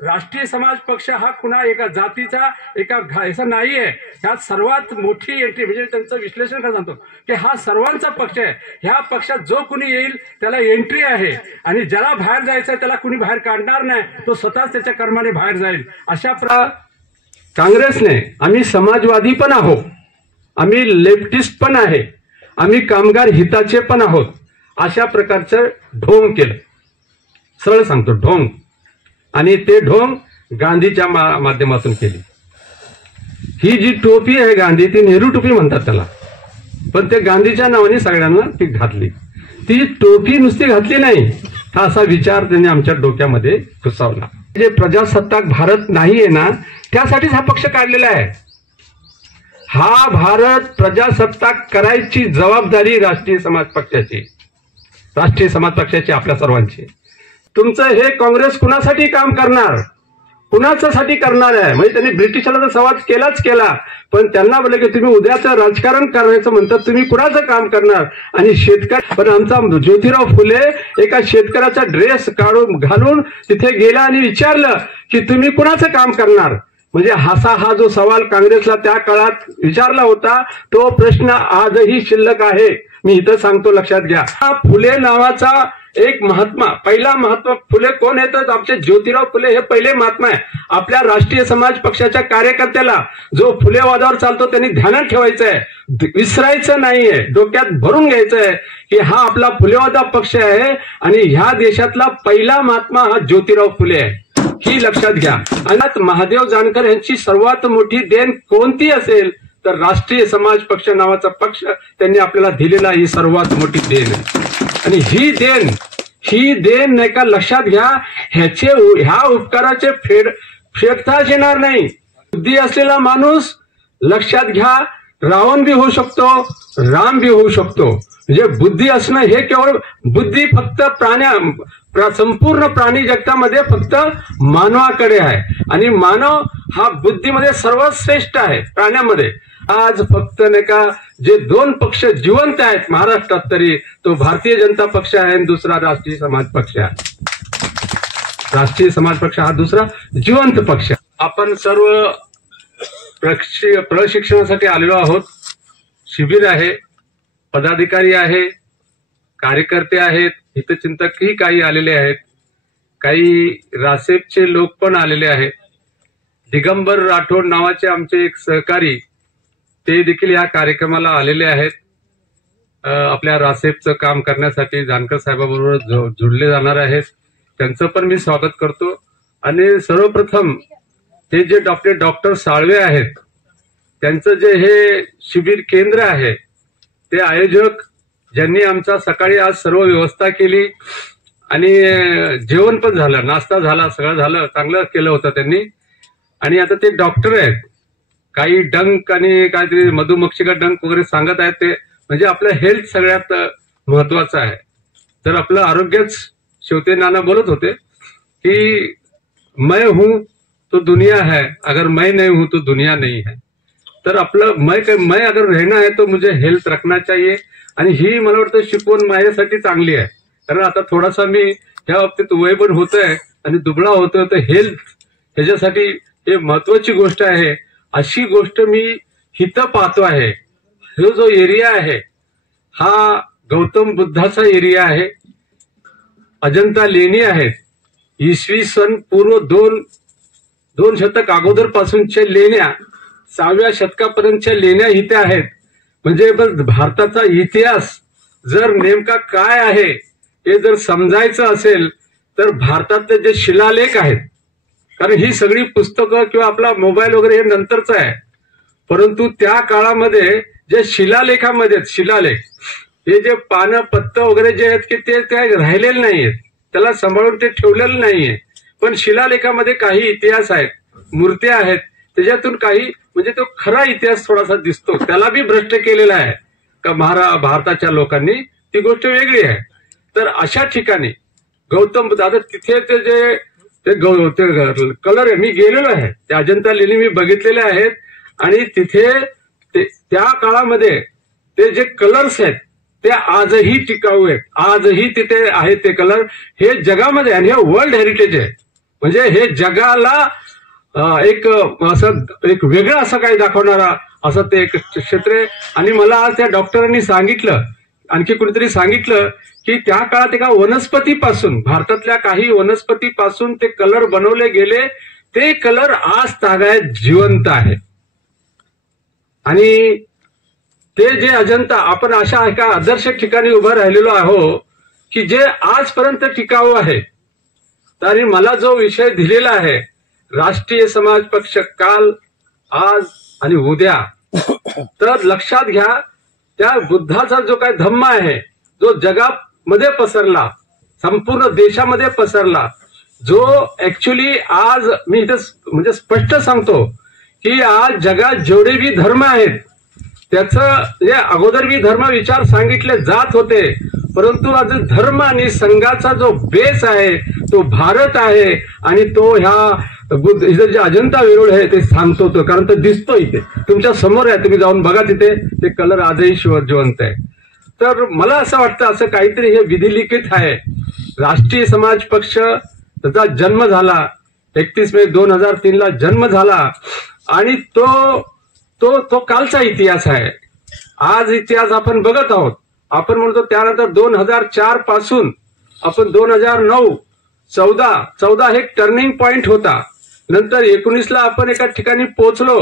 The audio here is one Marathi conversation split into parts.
राष्ट्रीय समाज पक्ष हा कुणा एका जातीचा असं नाहीये। ह्यात सर्वात मोठी एंट्री म्हणजे त्यांचं विश्लेषण काय सांगतो की हा सर्वांचा पक्ष आहे। ह्या पक्षात जो कुणी येईल त्याला एंट्री आहे आणि ज्याला बाहेर जायचं त्याला कुणी बाहेर काढणार नाही, तो स्वतःच त्याच्या कर्माने बाहेर जाईल। अशा काँग्रेसने आम्ही समाजवादी पण आहोत, आम्ही लेफ्टिस्ट पण आहे, आम्ही कामगार हिताचे पण आहोत, अशा प्रकारचं ढोंग केलं। सरळ सांगतो ढोंग, आणि ते ढोंग गांधीच्या माध्यमातून केली। ही जी टोपी आहे गांधी, ती नेहरू टोपी म्हणतात त्याला, पण ते गांधीच्या नावाने सगळ्यांना ती घातली। ती टोपी नुसती घातली नाही, हा असा विचार त्यांनी आमच्या डोक्यामध्ये घुसवला। जे प्रजासत्ताक भारत नाहीये ना, त्यासाठीच हा पक्ष काढलेला आहे। हा भारत प्रजासत्ताक करायची जबाबदारी राष्ट्रीय समाज पक्षाची आपल्या सर्वांची। तुमचं हे काँग्रेस कुणासाठी काम करणार, कुणाच्यासाठी करणार आहे? म्हणजे त्यांनी ब्रिटिशाला तर संवाद केला, पण त्यांना बोलले की तुम्ही उद्याचं राजकारण करायचं म्हणतात, तुम्ही कुणाचं काम करणार? आणि शेतकरी, पण आमचा ज्योतिराव फुले एका शेतकऱ्याचा ड्रेस घालून तिथे गेला आणि विचारलं की तुम्ही कुणाचं काम करणार? म्हणजे हा जो सवाल काँग्रेसला त्या काळात विचारला होता, तो प्रश्न आजही शिल्लक आहे। मी इथं सांगतो, लक्षात घ्या। फुले नावाचा एक महात्मा, पहिला महात्मा फुले कोण येतात? आमचे ज्योतिराव फुले हे पहिले महात्मा आहे। आपल्या राष्ट्रीय समाज पक्षाच्या कार्यकर्त्याला जो फुलेवादावर चालतो त्यांनी ध्यानात ठेवायचं आहे, विसरायचं नाहीये, डोक्यात भरून घ्यायचं आहे की हा आपला फुलेवादा पक्ष आहे आणि ह्या देशातला पहिला महात्मा हा ज्योतिराव फुले आहे, ही लक्षात घ्या। आणि महादेव जानकर यांची सर्वात मोठी देण कोणती असेल तर राष्ट्रीय समाज पक्ष नावाचा पक्ष त्यांनी आपल्याला दिलेला ही सर्वात मोठी देण आहे। आणि ही देण नाही का, लक्षात घ्या, ह्या उपकाराचे फेडताच येणार नाही। बुद्धी असलेला माणूस, लक्षात घ्या, रावण भी होऊ शकतो, राम भी होऊ शकतो। म्हणजे बुद्धी असणं हे केवळ बुद्धी फक्त संपूर्ण प्राणी जगतामध्ये फक्त मानवाकडे आहे, आणि मानव हा बुद्धीमध्ये सर्वात श्रेष्ठ आहे प्राण्यामध्ये। आज फक्त नाही का जे दोन पक्ष जिवंत आहेत महाराष्ट्रात, तरी तो भारतीय जनता पक्ष आहे आणि दुसरा राष्ट्रीय समाज पक्ष आहे। राष्ट्रीय समाज पक्ष हा दुसरा जिवंत पक्ष। आपण सर्व प्रशिक्षणासाठी आलेलो आहोत। शिबिर आहे, पदाधिकारी आहे, कार्यकर्ते आहेत, हितचिंतकही काही आलेले आहेत, काही रासेपचे लोक पण आलेले आहेत। दिगंबर राठोड नावाचे आमचे एक सहकारी, ते देखील या कार्यक्रमाला आलेले आहेत। आपल्या रासेपचं काम करण्यासाठी जानकर साहेबांबरोबर जुळले जाणार आहेत, त्यांचं पण मी स्वागत करतो। आणि सर्वप्रथम हे जे डॉक्टर साळवे आहेत, त्यांचं जे हे शिबिर केंद्र आहे, ते आयोजक ज्यांनी आमचा सकाळी आज सर्व व्यवस्था केली आणि जेवण पण झालं, नाश्ता झाला, सगळं झालं, चांगलं केलं होतं त्यांनी। आणि आता ते डॉक्टर आहेत, काही डंक आणि काहीतरी मधुमक्षिका डंक वगैरे सांगत आहेत, ते म्हणजे आपलं हेल्थ सगळ्यात महत्वाचं आहे। तर आपलं आरोग्यच, शेवटी नाना बोलत होते की मैं हूं तो दुनिया है, अगर मैं नहीं हूं तो दुनिया नहीं है। तर आपलं मैं अगर रहना है तो मुझे हेल्थ रखना चाहिए। आणि ही मला वाटतं शिकवण माझ्यासाठी चांगली आहे, कारण आता थोडासा मी ह्या बाबतीत वय पण होतोय आणि दुबळा होतोय, तर हेल्थ ह्याच्यासाठी हे महत्वाची गोष्ट आहे। अशी गोष्ट मी हिथं पाहतो आहे। हा जो एरिया आहे हा गौतम बुद्धाचा एरिया आहे। अजंता लेणी आहेत, इसवी सन पूर्व दोन शतक अगोदर पासूनच्या लेण्या, 6व्या शतकापर्यंतच्या लेण्या इथे आहेत। म्हणजे भारताचा इतिहास जर नेमका काय आहे हे जर समजायचं असेल तर भारतातले जे शिलालेख आहेत, कारण ही सगळी पुस्तकं किंवा आपला मोबाईल वगैरे हे नंतरचं आहे, परंतु त्या काळामध्ये जे शिलालेख हे जे पानं पत्तं वगैरे जे आहेत की ते राहिलेले नाहीयेत, त्याला सांभाळून ते ठेवलेलं नाहीये। पण शिलालेखामध्ये काही इतिहास आहेत, मूर्त्या आहेत, त्याच्यातून काही म्हणजे तो खरा इतिहास थोडासा दिसतो, त्याला बी भ्रष्ट केलेला आहे का भारताच्या लोकांनी, ती गोष्ट वेगळी आहे। तर अशा ठिकाणी गौतम बुद्ध, आता तिथे ते कलर आहे, मी गेलेलो आहे, त्या अजंता लेणी मी बघितलेल्या आहेत, आणि तिथे त्या काळामध्ये ते जे कलर्स आहेत ते आजही टिकाऊ आहेत, आजही तिथे आहेत ते कलर, हे जगामध्ये, आणि हे वर्ल्ड हेरिटेज आहे। म्हणजे हे जगाला एक वेगळं असं काही दाखवणारा असं ते एक क्षेत्र आहे. आणि मला आज त्या डॉक्टरांनी सांगितलं, आणखी कुणीतरी सांगितलं की त्या काळात एका वनस्पतीपासून, भारतातल्या काही वनस्पतीपासून ते कलर बनवले गेले, ते कलर आज तागायत जिवंत आहे. आणि ते जे अजंता, आपण अशा एका आदर्श ठिकाणी उभं राहिलेलो आहो की जे आजपर्यंत टिकाऊ आहे. आणि मला जो विषय दिलेला आहे, राष्ट्रीय समाज पक्ष काल, आज आणि उद्या, तर लक्षात घ्या त्या बुद्धाचा जो काय धम्म आहे, जो जगामध्ये पसरला, संपूर्ण देशामध्ये पसरला, जो ऍक्च्युली आज मी इथे म्हणजे स्पष्ट सांगतो की आज जगात जेवढे बी धर्म आहेत त्याचं जे अगोदर बी धर्म विचार सांगितले जात होते, परंतु आज धर्म आणि संघाचा जो बेस आहे तो भारत आहे. आणि तो ह्या जे अजंता वेरूळ आहे ते सांगतो तो, कारण तो दिसतो इथे तुमच्या समोर आहे, तुम्ही जाऊन बघा तिथे, ते कलर आजही जिवंत आहे. तर मला असं वाटतं असं काहीतरी हे विधिलिखित आहे. राष्ट्रीय समाज पक्ष, त्याचा जन्म झाला 31 मे 2003 जन्म झाला आणि तो तो तो कालचा इतिहास आहे. आज इतिहास आपण बघत आहोत. आपण म्हणतो त्यानंतर 2004 पासून आपण 2009, 14 हे टर्निंग पॉइंट होता. नंतर 19 आपण एका ठिकाणी पोहोचलो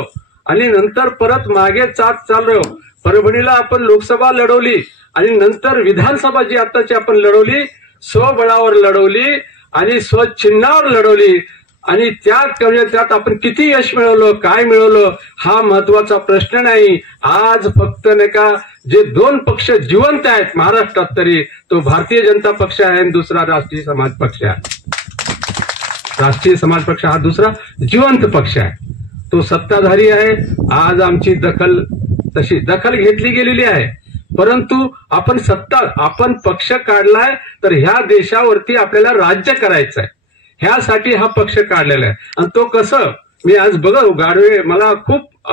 आणि नंतर परत मागे चाललो. परभणीला आपण लोकसभा लढवली आणि नंतर विधानसभा जी आताची आपण लढवली, स्वबळावर लढवली आणि स्वचिन्हावर लढवली. आणि त्यात आपण किती यश मिळवलं, काय मिळवलं, हा महत्वाचा प्रश्न नाही. आज फक्त नाही का जे 2 पक्ष जिवंत आहेत महाराष्ट्रात तरी, तो भारतीय जनता पक्ष आहे आणि दुसरा राष्ट्रीय समाज पक्ष आहे. राष्ट्रीय समाज पक्ष हा दुसरा जिवंत पक्ष आहे, तो सत्ताधारी आहे. आज आमची तशी दखल घेतली गेलेली आहे, परंतु आपण पक्ष काढलाय तर ह्या देशावरती आपल्याला राज्य करायचं आहे, ह्यासाठी हा पक्ष काढलेला आहे. आणि तो कसं, मी आज गाडवे, मला खूप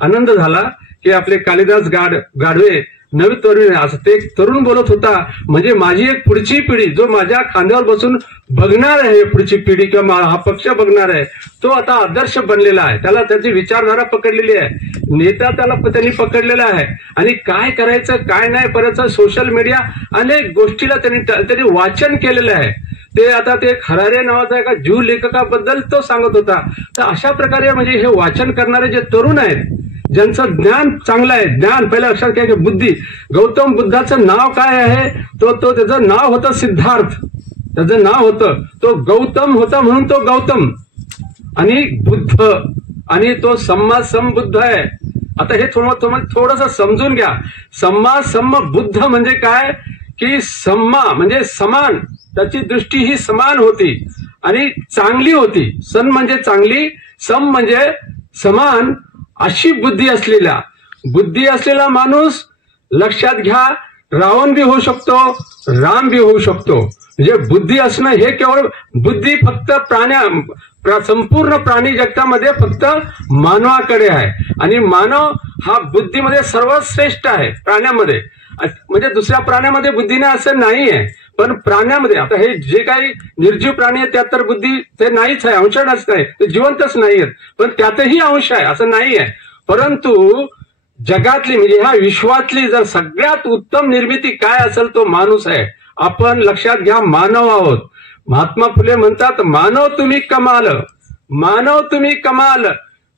आनंद झाला की आपले कालिदास गाडवे नवी तरुण, असं ते तरुण बोलत होता, म्हणजे माझी एक पुढची पिढी जो माझ्या खांद्यावर बसून बघणार आहे, पुढची पिढी किंवा हा पक्ष बघणार आहे, तो आता आदर्श बनलेला आहे. त्याला त्याची विचारधारा पकडलेली आहे, नेता त्यांनी पकडलेला आहे. आणि काय करायचं काय नाही, परत सोशल मीडिया अनेक गोष्टीला त्यांनी वाचन केलेलं आहे. ते आता ते खरारे नावाचा एका ज्यू लेखकाबद्दल तो सांगत होता. तर अशा प्रकारे म्हणजे हे वाचन करणारे जे तरुण आहेत, ज्यांचं ज्ञान चांगलं आहे, ज्ञान पहिल्या लक्षात घ्या की बुद्धी. गौतम बुद्धाचं नाव काय आहे, त्याचं नाव होतं सिद्धार्थ, त्याचं नाव होतं, तो गौतम होता म्हणून तो गौतम. आणि बुद्ध, आणि तो सम्मा समबुद्ध आहे. आता हे थोडंसं समजून घ्या. सम्मा समबुद्ध म्हणजे काय, की सम्मा म्हणजे समान, त्याची दृष्टी ही समान होती आणि चांगली होती. सन म्हणजे चांगली, सम म्हणजे समान, अशी बुद्धी असलेला माणूस, लक्षात घ्या, रावण बी होऊ शकतो, राम बी होऊ शकतो. म्हणजे बुद्धी असणं हे केवळ बुद्धी फक्त संपूर्ण प्राणी जगतामध्ये फक्त मानवाकडे आहे. आणि मानव हा बुद्धीमध्ये सर्वात श्रेष्ठ आहे प्राण्यामध्ये. म्हणजे दुसऱ्या प्राण्यामध्ये बुद्धी नाही असं नाही आहे, पण प्राण्यामध्ये आता हे जे काही निर्जीव प्राणी आहेत त्यात तर बुद्धी ते नाहीच आहे, अंशानच नाही, ते जिवंतच नाही आहेत, पण त्यातही अंश आहे असं नाही आहे. परंतु जगातली म्हणजे ह्या विश्वातली जर सगळ्यात उत्तम निर्मिती काय असेल तो माणूस आहे. आपण लक्षात घ्या, मानव आहोत. महात्मा फुले म्हणतात, मानव तुम्ही कमाल, मानव तुम्ही कमाल.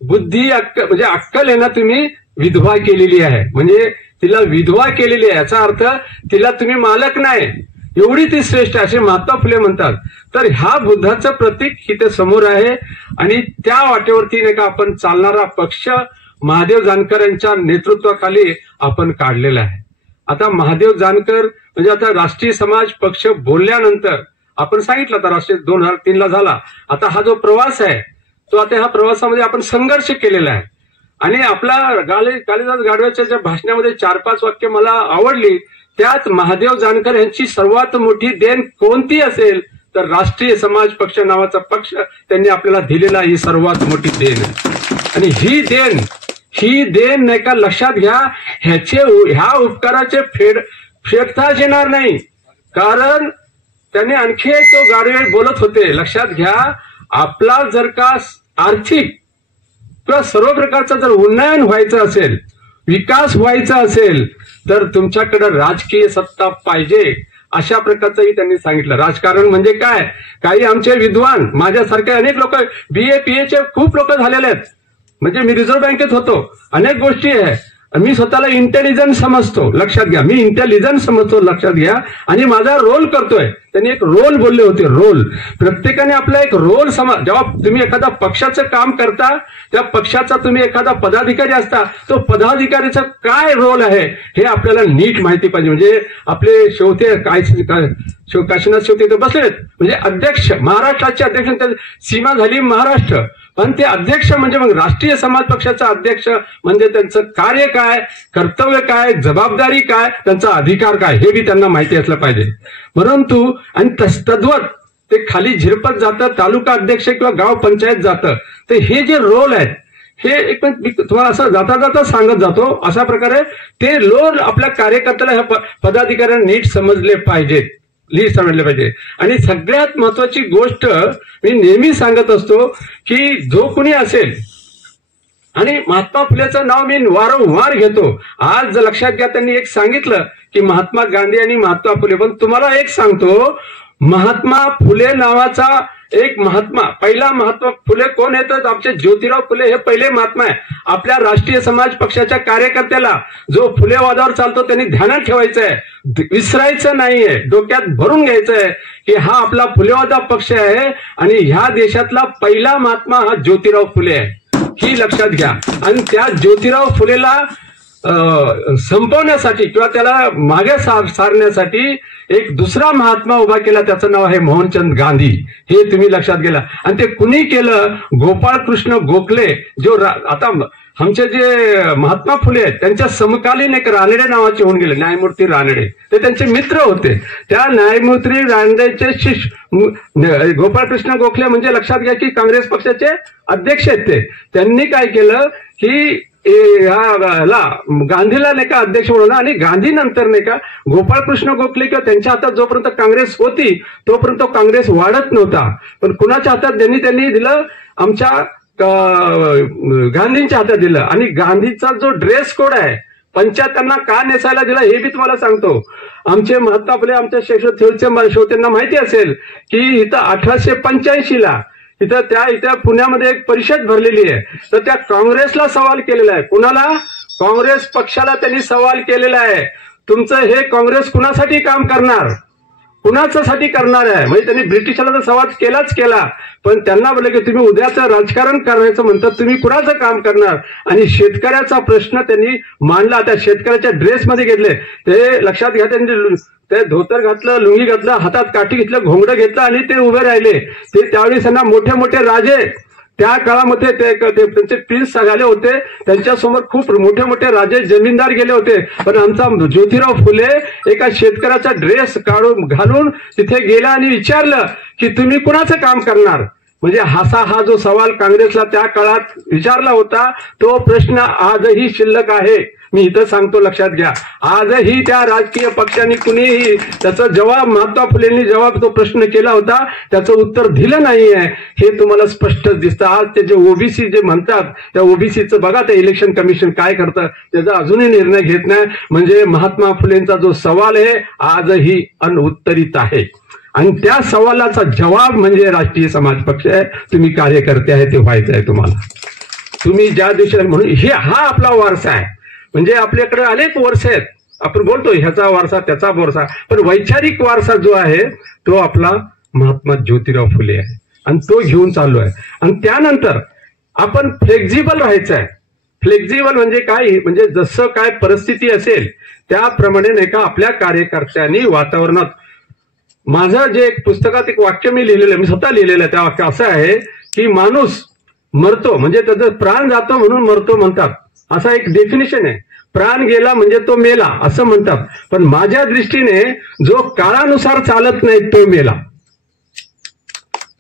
बुद्धी म्हणजे अक्कल आहे ना, तुम्ही विधवा केलेली आहे, म्हणजे तिला विधवा केलेली आहे, याचा अर्थ तिला तुम्ही मालक नाही, एवढी ती श्रेष्ठ असे महात्मा फुले म्हणतात. तर ह्या बुद्धाचं प्रतीक इथे समोर आहे आणि त्या वाटेवरती नाही का आपण चालणारा पक्ष महादेव जानकर यांच्या नेतृत्वाखाली आपण काढलेला आहे. आता महादेव जानकर म्हणजे आता राष्ट्रीय समाज पक्ष बोलल्यानंतर आपण सांगितलं आता राष्ट्रीय 2003 झाला. आता हा जो प्रवास आहे तो आता ह्या प्रवासामध्ये आपण संघर्ष केलेला आहे. आणि आपला कालिदास गाडव्याच्या ज्या भाषणामध्ये 4-5 वाक्य मला आवडली, त्यात महादेव जानकर यांची सर्वात मोठी देण कोणती असेल तर राष्ट्रीय समाज पक्ष नावाचा पक्ष त्यांनी आपल्याला दिलेला ही सर्वात मोठी देण. आणि ही देण नाही का लक्षात घ्या, ह्या उपकाराचे फेडताच येणार नाही. कारण त्यांनी आणखी एक तो गाडवे बोलत होते, लक्षात घ्या, आपला जर का आर्थिक किंवा सर्व प्रकारचा जर उन्नयन व्हायचं असेल, विकास व्हायचा असेल, तर तुमच्याकडे राजकीय सत्ता पाहिजे, अशा प्रकारचंही त्यांनी सांगितलं. राजकारण म्हणजे काय? काही आमचे विद्वान, माझ्यासारखे अनेक लोक BA PA चे खूप लोक झालेले आहेत. म्हणजे मी रिझर्व्ह बँकेत होतो, अनेक गोष्टी आहे. मी स्वतःला इंटेलिजन्स समजतो, लक्षात घ्या, मी इंटेलिजन्स समजतो, लक्षात घ्या, आणि माझा रोल करतोय. त्यांनी एक रोल बोलले होते, रोल. प्रत्येकाने आपला एक रोल जेव्हा तुम्ही एखादा पक्षाचं काम करता, त्या पक्षाचा तुम्ही एखादा पदाधिकारी असता, तो पदाधिकारीचा काय रोल आहे हे आपल्याला नीट माहिती पाहिजे. म्हणजे आपले शेवते काय काशीनाथ शेवते ते बसलेत, म्हणजे अध्यक्ष, महाराष्ट्राचे अध्यक्ष, सीमा झाली महाराष्ट्र, पण ते अध्यक्ष म्हणजे मग राष्ट्रीय समाज पक्षाचा अध्यक्ष म्हणजे त्यांचं कार्य काय, कर्तव्य काय, जबाबदारी काय, त्यांचा अधिकार काय, हे बी त्यांना माहिती असलं पाहिजे. परंतु आणि तद्वत ते खाली झिरपत जातं, तालुका अध्यक्ष किंवा गाव पंचायत जातं. तर हे जे रोल आहेत, हे एक तुम्हाला असं जाता जाता सांगत जातो, अशा प्रकारे ते रोल आपल्या कार्यकर्त्याला, ह्या पदाधिकाऱ्यांना नीट समजले पाहिजेत, समजले पाहिजे. आणि सगळ्यात महत्वाची गोष्ट मी नेहमी सांगत असतो की जो कोणी असेल, आणि महात्मा फुलेचं नाव मी वारंवार घेतो. आज लक्षात घ्या, त्यांनी एक सांगितलं की महात्मा गांधी आणि महात्मा फुले, पण तुम्हाला एक सांगतो, महात्मा फुले नावाचा एक महात्मा, पहिला महात्मा फुले कोण येतात? आमचे ज्योतिराव फुले हे पहिले महात्मा आहे. आपल्या राष्ट्रीय समाज पक्षाच्या कार्यकर्त्याला जो फुलेवादावर चालतो त्यांनी ध्यानात ठेवायचं आहे, विसरायचं नाहीये, डोक्यात भरून घ्यायचं आहे की हा आपला फुलेवादा पक्ष आहे आणि ह्या देशातला पहिला महात्मा हा ज्योतिराव फुले आहे, ही लक्षात घ्या. आणि त्या ज्योतिराव फुलेला संपवण्यासाठी किंवा त्याला मागे सारण्यासाठी एक दुसरा महात्मा उभा केला, त्याचं नाव आहे मोहनचंद गांधी, हे तुम्ही लक्षात घ्या. आणि ते कुणी केलं? गोपाळकृष्ण गोखले, जो आता आमचे जे महात्मा फुले आहेत त्यांच्या समकालीन एक रानडे नावाचे होऊन गेले, न्यायमूर्ती रानडे, ते त्यांचे मित्र होते. त्या न्यायमूर्ती रानडेचे शिष्य गोपाळकृष्ण गोखले म्हणजे लक्षात घ्या की काँग्रेस पक्षाचे अध्यक्ष आहेत ते. त्यांनी काय केलं की गांधीला नाही का अध्यक्ष बनवलं, आणि गांधी नंतर नाही का गोपाळकृष्ण गोखले किंवा त्यांच्या हातात जोपर्यंत काँग्रेस होती तोपर्यंत काँग्रेस वाढत नव्हता. पण कुणाच्या हातात त्यांनी दिलं? आमच्या गांधींच्या हातात दिलं. आणि गांधीचा जो ड्रेस कोड आहे, पंचायतांना का नेसायला दिला हे बी तुम्हाला सांगतो. आमचे महात्मा फुले, आमच्या शेवत्यांना माहिती असेल की इथं 1885ला इथं पुण्यामध्ये एक परिषद भरलेली आहे, तर त्या काँग्रेसला सवाल केलेला आहे. कुणाला? काँग्रेस पक्षाला त्यांनी सवाल केलेला आहे, तुमचं हे काँग्रेस कुणासाठी काम करणार, कुणाच्यासाठी करणार आहे. म्हणजे त्यांनी ब्रिटिशाला तर सवाल केलाच केला, पण त्यांना बोलले की तुम्ही उद्याचं राजकारण करायचं म्हणतात, तुम्ही कुणाचं काम करणार. आणि शेतकऱ्याचा प्रश्न त्यांनी मांडला, त्या शेतकऱ्याच्या ड्रेसमध्ये घेतले, ते लक्षात घ्या, त्यांनी ते धोतर घातलं, लुंगी घातलं, हातात काठी घेतलं, घोंगडं घेतलं आणि ते उभे राहिले. ते त्यावेळी त्यांना मोठे मोठे राजे त्या काळामध्ये त्यांचे प्रिन्स झाले होते, त्यांच्यासमोर खूप मोठे मोठे राजे जमीनदार गेले होते. पण आमचा ज्योतिराव फुले एका शेतकऱ्याचा ड्रेस घालून तिथे गेला आणि विचारलं की तुम्ही कुणाचं काम करणार. म्हणजे हा जो सवाल काँग्रेसला त्या काळात विचारला होता, तो प्रश्न आजही शिल्लक आहे. मी इथं सांगतो, लक्षात घ्या, आजही त्या राजकीय पक्षांनी कुणीही त्याचा जवाब, महात्मा फुलेंनी जवाब तो प्रश्न केला होता, त्याचं उत्तर दिलं नाहीये, हे तुम्हाला स्पष्टच दिसतं. आज ते जे ओबीसी जे म्हणतात, त्या ओबीसीचं बघा ते इलेक्शन कमिशन काय करतं, त्याचा अजूनही निर्णय घेत नाही. म्हणजे महात्मा फुलेंचा जो सवाल आहे आजही अनुत्तरित आहे. आणि त्या सवालाचा जवाब म्हणजे राष्ट्रीय समाज पक्ष आहे, तुम्ही कार्यकर्ते आहे, ते व्हायचं आहे तुम्हाला. तुम्ही ज्या दिशेने, म्हणून हा आपला वारसा आहे. म्हणजे आपल्याकडे अनेक वर्ष आहेत, आपण बोलतो ह्याचा वारसा त्याचा वारसा, पण वैचारिक वारसा जो आहे तो आपला महात्मा ज्योतिराव फुले आहे आणि तो घेऊन चाललो आहे. आणि त्यानंतर आपण फ्लेक्झिबल राहायचं आहे. फ्लेक्झिबल म्हणजे काय? म्हणजे जसं काय परिस्थिती असेल त्याप्रमाणे नाही का आपल्या कार्यकर्त्यांनी वातावरणात. माझं जे एक पुस्तकात एक वाक्य मी लिहिलेलं, मी स्वतः लिहिलेलं आहे, त्या वाक्य असं आहे की माणूस मरतो म्हणजे त्याचा प्राण जातो म्हणून मरतो म्हणतात, असा एक डेफिनेशन आहे. प्राण गेला म्हणजे तो मेला असं म्हणतात, पण माझ्या दृष्टीने जो काळानुसार चालत नाही तो मेला.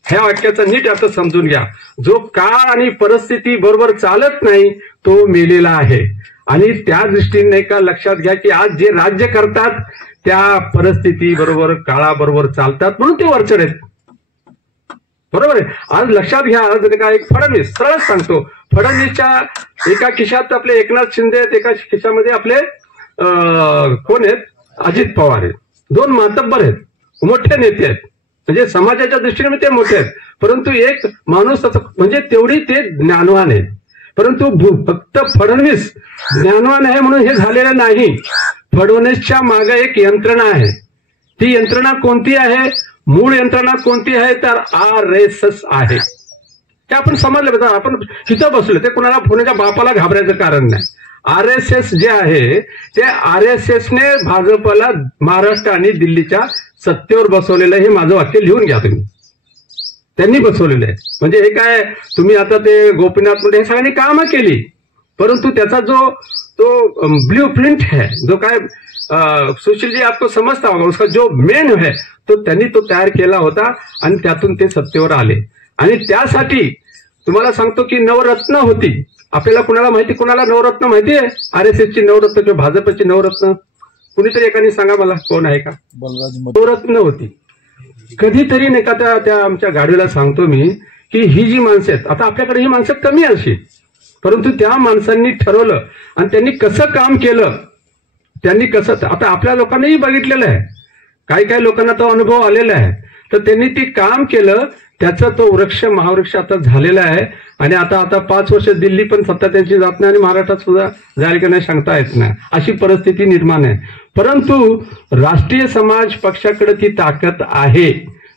ह्या वाक्याचा नीट अर्थ समजून घ्या. जो काळ आणि परिस्थिती बरोबर चालत नाही तो मेलेला आहे. आणि त्या दृष्टीने का लक्षात घ्या की आज जे राज्य करतात त्या परिस्थिती बरोबर काळाबरोबर चालतात म्हणून ते वरचढ आहेत. बरोबर आहे. आज लक्षात घ्या, आज का एक फडणवीस, सरळ सांगतो, फडणवीसच्या एका खिशात आपले एकनाथ शिंदे आहेत, एका खिशामध्ये आपले कोण आहेत, अजित पवार आहेत. दोन मातब्बर आहेत, मोठे नेते आहेत, म्हणजे समाजाच्या दृष्टीने ते मोठे आहेत. परंतु एक माणूस म्हणजे तेवढी ते ज्ञानवान आहे. परंतु फक्त फडणवीस ज्ञानवान आहे म्हणून हे झालेलं नाही. फडणवीसच्या मागे एक यंत्रणा आहे. ती यंत्रणा कोणती आहे, मूळ यंत्रणा कोणती आहे, तर RSS आहे. ते आपण समजलं पाहिजे. आपण तिथं बसलो, ते कुणाला पुण्याच्या बापाला घाबरायचं कारण नाही. RSS जे आहे ते RSSने भाजपला महाराष्ट्र आणि दिल्लीच्या सत्तेवर बसवलेलं, हे माझं वाक्य लिहून घ्या तुम्ही. त्यांनी बसवलेलं आहे. म्हणजे हे काय, तुम्ही आता ते गोपीनाथ मुंडे हे सगळ्यांनी कामं केली, परंतु त्याचा जो तो ब्ल्यू प्रिंट है, जो काय सुशील जी आपको समजता होगा, उसका जो मेन है तो त्यांनी तो तयार केला होता आणि त्यातून ते सत्तेवर आले. आणि त्यासाठी तुम्हाला सांगतो की नवरत्न होती. आपल्याला कुणाला माहिती, कुणाला नवरत्न माहिती आहे? RSSची नवरत्न किंवा भाजपची नवरत्न, कुणीतरी एकाने सांगा मला, कोण आहे का? नवरत्न होती. कधीतरी नाही का त्या आमच्या गाडीला सांगतो मी की ही जी माणसं आहेत, आता आपल्याकडे ही माणसं कमी अशी, परंतु त्या माणसांनी ठरवलं आणि त्यांनी कसं काम केलं, त्यांनी कसं, आता आपल्या लोकांनाही बघितलेलं आहे, काही लोकांना तो अनुभव आलेला आहे. तर त्यांनी ती काम केलं, त्याचा तो वृक्ष महावृक्ष आता झालेला आहे. आणि आता 5 वर्ष दिल्ली पण सत्ता त्यांची जात नाही आणि महाराष्ट्रात सुद्धा जाईल की नाही सांगता येत नाही, अशी परिस्थिती निर्माण आहे. परंतु राष्ट्रीय समाज पक्षाकडे ती ताकद आहे.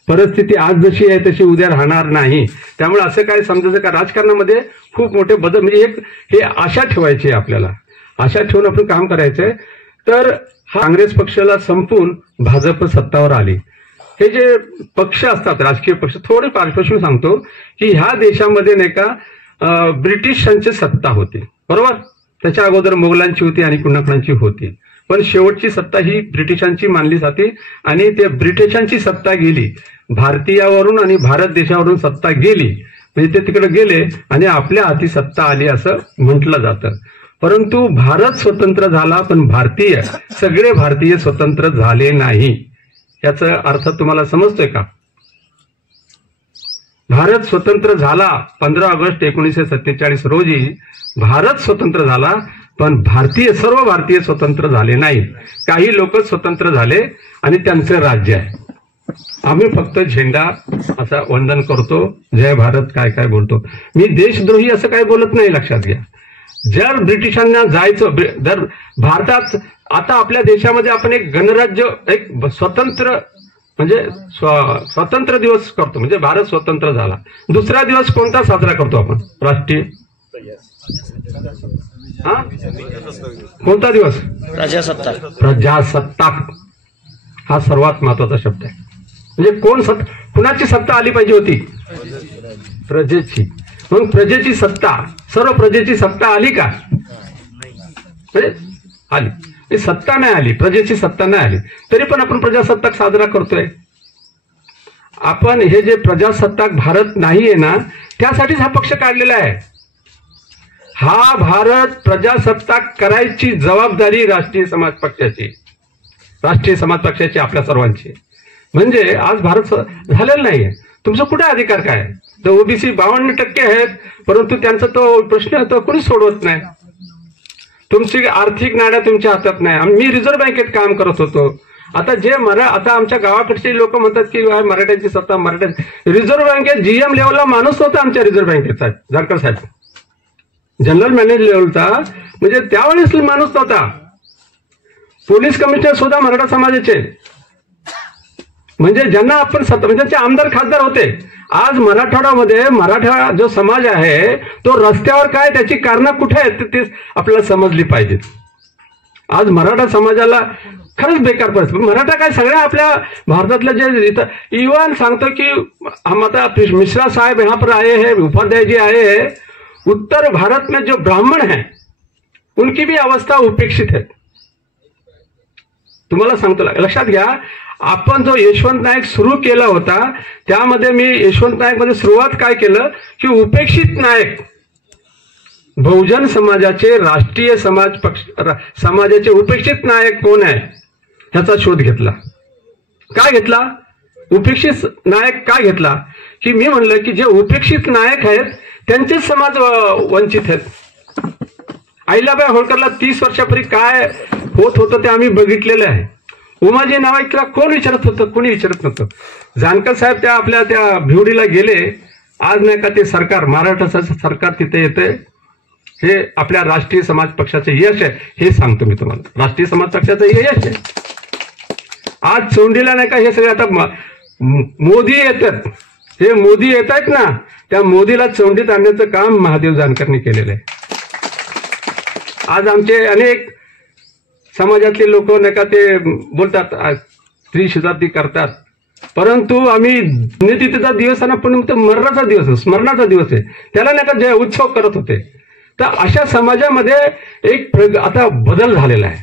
परिस्थिती आज जशी आहे तशी उद्या राहणार नाही. त्यामुळे असं काय समजायचं का राजकारणामध्ये खूप मोठे बदल, म्हणजे हे आशा ठेवायची आहे आपल्याला, आशा ठेवून आपण काम करायचंय. तर हा काँग्रेस पक्षाला संपून भाजप सत्तावर आली. हे जे पक्ष असतात, राजकीय पक्ष, थोडे पार्श्वभूमी सांगतो की ह्या देशामध्ये नाही का ब्रिटिशांची सत्ता होती, बरोबर. त्याच्या अगोदर मोगलांची होती आणि कुणाकुणांची होती, पण शेवटची सत्ता ही ब्रिटिशांची मानली जाते. आणि ते ब्रिटिशांची सत्ता गेली, भारतीयावरून आणि भारत देशावरून सत्ता गेली, म्हणजे ते तिकडे गेले आणि आपल्या हाती सत्ता आली असं म्हटलं जातं. परंतु भारत स्वतंत्र झाला, पण सगळे भारतीय स्वतंत्र झाले नाही. याचा अर्थ तुम्हाला समजतोय का? भारत स्वतंत्र झाला 15 ऑगस्ट 1947 रोजी भारत स्वतंत्र झाला, पण सर्व भारतीय स्वतंत्र झाले नाही. काही लोक स्वतंत्र झाले आणि त्यांचं राज्य आहे. आम्ही फक्त झेंडा असा वंदन करतो, जय भारत काय काय बोलतो. मी देशद्रोही असं काय बोलत नाही, लक्षात घ्या. जर ब्रिटिशांना जायचं, जर भारतात आता आपल्या देशामध्ये आपण एक गणराज्य, एक स्वतंत्र म्हणजे स्वातंत्र्य दिवस करतो, म्हणजे भारत स्वतंत्र झाला. दुसरा दिवस कोणता साजरा करतो आपण? राष्ट्रीय कोणता दिवस? प्रजासत्ताक. प्रजासत्ताक हा सर्वात महत्वाचा शब्द आहे. म्हणजे कुणाची सत्ता आली पाहिजे होती? प्रजेची. मग प्रजेची सत्ता, सर्व प्रजेची सत्ता आली का? आली. सत्ता नाही आली, प्रजेची सत्ता नाही आली, तरी पण आपण प्रजासत्ताक साजरा करतोय. आपण हे जे प्रजासत्ताक भारत नाहीये ना, त्यासाठीच हा पक्ष काढलेला आहे. हा भारत प्रजासत्ताक करायची जबाबदारी राष्ट्रीय समाज पक्षाची, आपल्या सर्वांची. म्हणजे आज भारत झालेला नाहीये. तुमचा कुठे अधिकार काय? तर ओबीसी 52% आहेत, परंतु त्यांचा तो प्रश्न तो कोणी सोडवत नाही. तुमची आर्थिक नाड्या तुमच्या हातात नाही. मी रिझर्व्ह बँकेत काम करत होतो. आता आता आमच्या गावाकडचे लोक म्हणतात की मराठ्यांची सत्ता, रिझर्व्ह बँकेत GM लेवलला माणूस होता आमच्या रिझर्व्ह बँकेचा, जानकर साहेब, जनरल मॅनेजर लेवलचा, म्हणजे त्यावेळेस माणूस होता. पोलीस कमिशनर सुद्धा मराठा समाजाचे, म्हणजे ज्यांना आपण म्हणजे त्यांचे आमदार खासदार होते. आज मराठवाड्यामध्ये मराठा जो समाज आहे तो रस्त्यावर काय, त्याची कारणं कुठे आहेत ते आपल्याला समजली पाहिजेत. आज मराठा समाजाला खरंच बेकार परिस्थिती. मराठा काय सगळ्या आपल्या भारतातल्या जे इवन सांगतो की हम आता मिश्रा साहेब यहाँ पर आए हैं, उपाध्याय जी आए हैं, उत्तर भारत में जो ब्राह्मण है उनकी भी अवस्था उपेक्षित है. तुम्हाला सांगतो, लक्षात घ्या. आपण जो यशवंत नाईक सुरू केला होता, त्यामध्ये मी यशवंत नाईक मध्ये सुरुवात काय केलं की उपेक्षित नायक, बहुजन समाजाचे, राष्ट्रीय समाजाचे उपेक्षित नायक कोण आहे? ह्याचा शोध घेतला. का घेतला? उपेक्षित नायक का घेतला? की मी म्हणलं की जे उपेक्षित नायक आहेत त्यांचेच समाज वंचित आहेत. अहिल्याबाई होळकरला 30 वर्षापूर्वी काय होत होतं ते आम्ही बघितलेलं आहे. उमाजी नावाईकला कोण विचारत होतं? कोणी विचारत नव्हतं. जानकर साहेब त्या आपल्या त्या भिवडीला गेले. आज नाही का ते सरकार, महाराष्ट्राचं सरकार तिथे येते. हे आपल्या राष्ट्रीय समाज पक्षाचं यश आहे, हे सांगतो मी तुम्हाला. राष्ट्रीय समाज पक्षाचं हे यश आहे. आज चोंडीला नाही का हे सगळे आता मोदी येतात. हे मोदी येत आहेत ना, त्या मोदीला चोंडीत आणण्याचं काम महादेव जानकरनी केलेलं आहे. आज आमचे अनेक समाजातले लोक नाही का ते बोलतात स्त्री शताब्दी करतात, परंतु आम्ही पुण्यतिथीचा दिवस आहे ना, पण मरणाचा दिवस, स्मरणाचा दिवस आहे, त्याला नाही का जे उत्सव करत होते. तर अशा समाजामध्ये एक आता बदल झालेला आहे.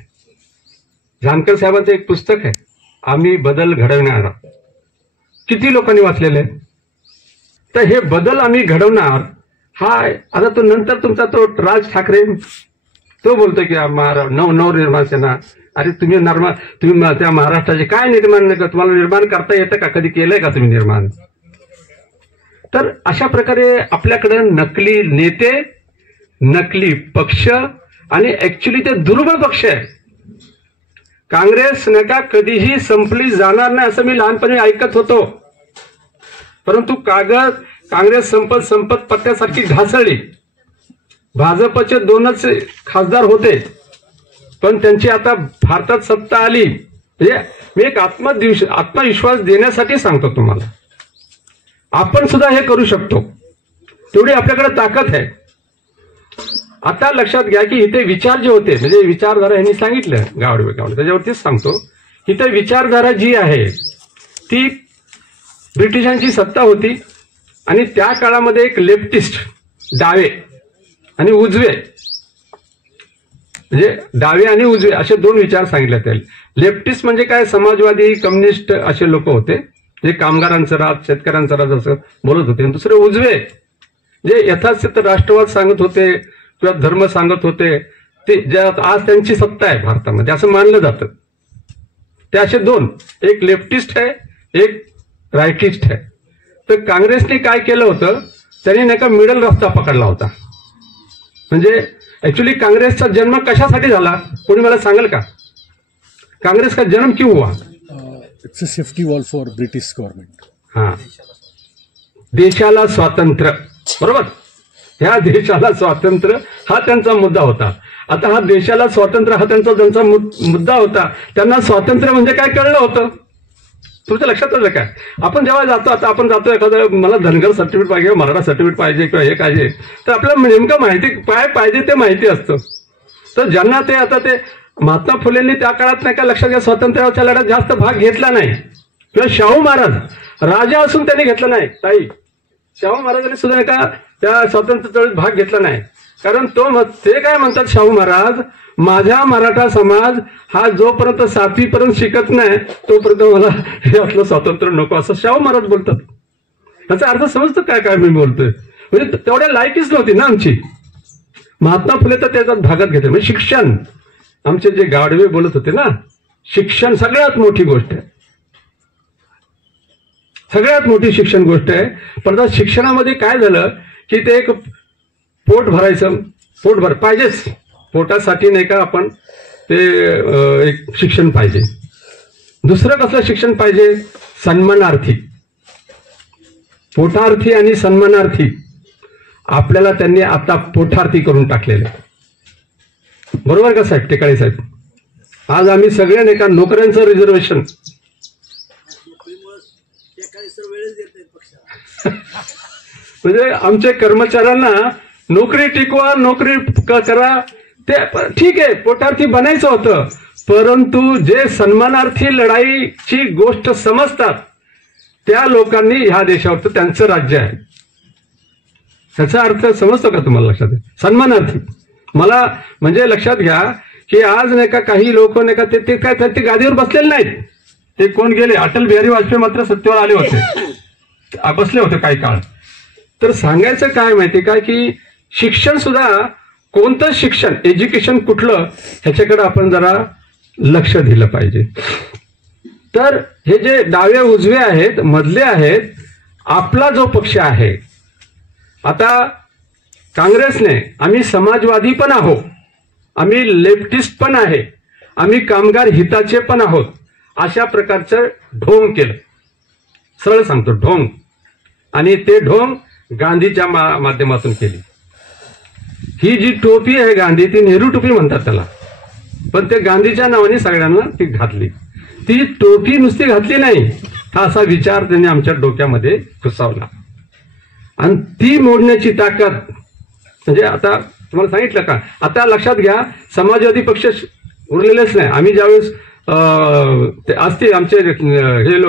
जानकर साहेबांचं एक पुस्तक आहे, आम्ही बदल घडवणार. किती लोकांनी वाचलेलं आहे? तर हे बदल आम्ही घडवणार हा आता तो नंतर तुमचा तो राज ठाकरे तो बोलतो की नवनिर्माण सेना. अरे तुम्ही त्या महाराष्ट्राचे काय निर्माण नाही, तुम्हाला निर्माण करता येतं का? कधी केलंय का तुम्ही निर्माण? तर अशा प्रकारे आपल्याकडे नकली नेते, नकली पक्ष आणि ऍक्च्युली ते दुर्बळ पक्ष आहे. काँग्रेस नका कधीही संपली जाणार नाही असं मी लहानपणी ऐकत होतो, परंतु काँग्रेस संपत पत्त्यासारखी ढासळली. भाजपचे 2च खासदार होते, पण त्यांची आता भारतात सत्ता आली. म्हणजे मी एक आत्मविश्वास देण्यासाठी सांगतो तुम्हाला, आपण सुद्धा हे करू शकतो, तेवढी आपल्याकडे ताकद आहे. आता लक्षात घ्या की इथे विचार जे होते, म्हणजे विचारधारा यांनी सांगितलं गावडे त्याच्यावरतीच सांगतो. इथे विचारधारा जी आहे ती ब्रिटिशांची सत्ता होती आणि त्या काळामध्ये एक लेफ्टिस्ट, डावे आणि उजवे, म्हणजे डावे आणि उजवे असे 2 विचार सांगितले जातील. लेफ्टिस्ट म्हणजे काय, समाजवादी कम्युनिस्ट असे लोक होते, जे कामगारांचं राज, शेतकऱ्यांचं राज असं बोलत होते. दुसरे उजवे जे यथास्थित राष्ट्रवाद सांगत होते किंवा धर्म सांगत होते, ते ज्यात आज त्यांची सत्ता आहे भारतामध्ये असं मानलं जातं. ते असे 2, एक लेफ्टिस्ट आहे, एक राईटिस्ट आहे. तर काँग्रेसने काय केलं होतं, त्यांनी नाही का मिडल रस्ता पकडला होता. म्हणजे ऍक्च्युली काँग्रेसचा जन्म कशासाठी झाला, कोणी मला सांगेल का? काँग्रेस का जन्म क्यों हुआ? It's a safety wall for British government. हा, देशाला स्वातंत्र्य, बरोबर. ह्या देशाला स्वातंत्र्य हा त्यांचा मुद्दा होता. आता हा देशाला स्वातंत्र्य हा त्यांचा मुद्दा होता. त्यांना स्वातंत्र्य म्हणजे काय कळलं होतं? तुमच्या लक्षात आलं काय? आपण जेव्हा जातो, आता आपण जातो एखादं मला धनगर सर्टिफिकेट पाहिजे, मराठा सर्टिफिकेट पाहिजे किंवा हे पाहिजे, तर आपल्याला नेमकं माहिती काय पाहिजे ते माहिती असतं. तर ज्यांना ते आता ते महात्मा फुलेंनी त्या काळात नाही का लक्षात घ्या स्वातंत्र्याच्या लढ्यात जास्त भाग घेतला नाही, किंवा शाहू महाराज राजा असून त्यांनी घेतला नाही. ताई शाहू महाराजांनी सुद्धा नाही का त्या स्वातंत्र्य चळवळीत भाग घेतला नाही. कारण ते काय म्हणतात शाहू महाराज, माझा मराठा समाज हा जोपर्यंत 7वी पर्यंत शिकत नाही तोपर्यंत मला हे आपलं स्वातंत्र्य नको, असं शाहू महाराज बोलतात. त्याचा अर्थ समजतो काय मी बोलतोय? म्हणजे तेवढ्या लायकीच नव्हती ना आमची. महात्मा फुले तर त्याच्यात भागात घेतले. म्हणजे शिक्षण, आमचे जे गाडवे बोलत होते ना, शिक्षण सगळ्यात मोठी गोष्ट आहे, सगळ्यात मोठी शिक्षण गोष्ट आहे. पण शिक्षणामध्ये काय झालं की ते एक पोट भरायचं, पोट पाहिजेच, पोटासाठी नाही का आपण ते एक शिक्षण पाहिजे. दुसरं कसलं शिक्षण पाहिजे? सन्मानार्थी. पोटार्थी आणि सन्मानार्थी आपल्याला त्यांनी आता पोटार्थी करून टाकलेले, बरोबर का साहेब, टेकाळे साहेब? आज आम्ही सगळे नाही का नोकऱ्यांचं रिझर्वेशन म्हणजे आमच्या कर्मचाऱ्यांना नोकरी टिकवा, नोकरी करा, ते ठीक आहे, पोटार्थी बनायचं होतं, परंतु जे सन्मानार्थी लढाईची गोष्ट समजतात त्या लोकांनी ह्या देशावर त्यांचं राज्य आहे. त्याचा अर्थ समजतो का तुम्हाला? लक्षात आहे सन्मानार्थी. मला म्हणजे लक्षात घ्या की आज नाही का काही लोक नाही का ते काय ते गादीवर बसलेले नाहीत. ते कोण गेले? अटल बिहारी वाजपेयी मात्र सत्तेवर आले होते, बसले होते काही काळ. तर सांगायचं काय माहिती काय की शिक्षण सुद्धा, कोणतं शिक्षण, एज्युकेशन कुठलं, ह्याच्याकडे आपण जरा लक्ष दिलं पाहिजे. तर हे जे डावे उजवे आहेत, मधले आहेत, आपला जो पक्ष आहे, आता काँग्रेसने आम्ही समाजवादी पण आहोत, आम्ही लेफ्टिस्ट पण आहे, आम्ही कामगार हिताचे पण आहोत, अशा प्रकारचं ढोंग केलं. सरळ सांगतो, ढोंग. आणि ते ढोंग गांधीच्या माध्यमातून केली. ही जी टोपी आहे गांधी, ती नेहरू टोपी म्हणतात त्याला, पण ते गांधीच्या नावाने सगळ्यांना ती घातली. ती टोपी नुसती घातली नाही, हा असा विचार त्यांनी आमच्या डोक्यामध्ये घुसावला. आणि ती मोडण्याची ताकद म्हणजे आता तुम्हाला सांगितलं का, आता लक्षात घ्या, समाजवादी पक्ष उरलेलेच नाही. आम्ही ज्यावेळेस असते आमचे हे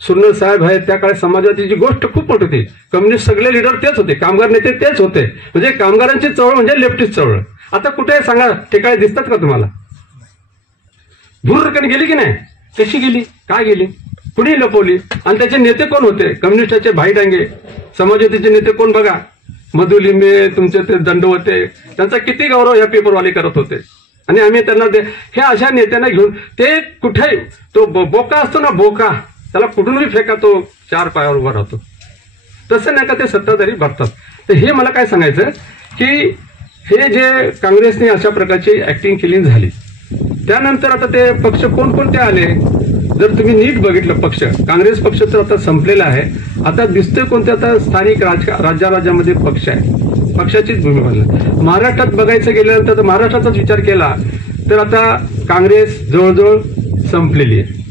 सुर्नल साहेब आहेत, त्या काळात समाजवादीची गोष्ट खूप मोठी होती. कम्युनिस्ट सगळे लीडर तेच होते, कामगार नेते तेच होते. म्हणजे कामगारांची चळवळ म्हणजे लेफ्टिस्ट चळवळ. आता कुठे सांगा, ठिकाणी दिसतात का तुम्हाला? भुरकन गेली की नाही? कशी गेली, काय गेली, कुणी लपवली? आणि त्याचे नेते कोण होते? कम्युनिस्टाचे भाई डांगे. समाजवादीचे नेते कोण बघा, मधु लिंबे, तुमचे ते दंड होते, त्यांचा किती गौरव या पेपरवाले करत होते. आणि आम्ही त्यांना हे अशा नेत्यांना घेऊन ते कुठे, तो बोका असतो ना, बोका, त्याला कुठूनही फेका, तो 4 पायावर उभा राहतो. तसं नाही का ते सत्ताधारी बघतात. तर हे मला काय सांगायचं की हे जे काँग्रेसने अशा प्रकारची ऍक्टिंग केली झाली, त्यानंतर आता ते पक्ष कोणकोणते आले जर तुम्ही नीट बघितलं, पक्ष काँग्रेस पक्ष तर आता संपलेला आहे. आता दिसतोय कोणते, आता स्थानिक राज्यामध्ये पक्ष आहे, पक्षाचीच भूमिका बनली. महाराष्ट्रात बघायचं गेल्यानंतर महाराष्ट्राचाच विचार केला तर आता काँग्रेस जवळजवळ संपलेली आहे.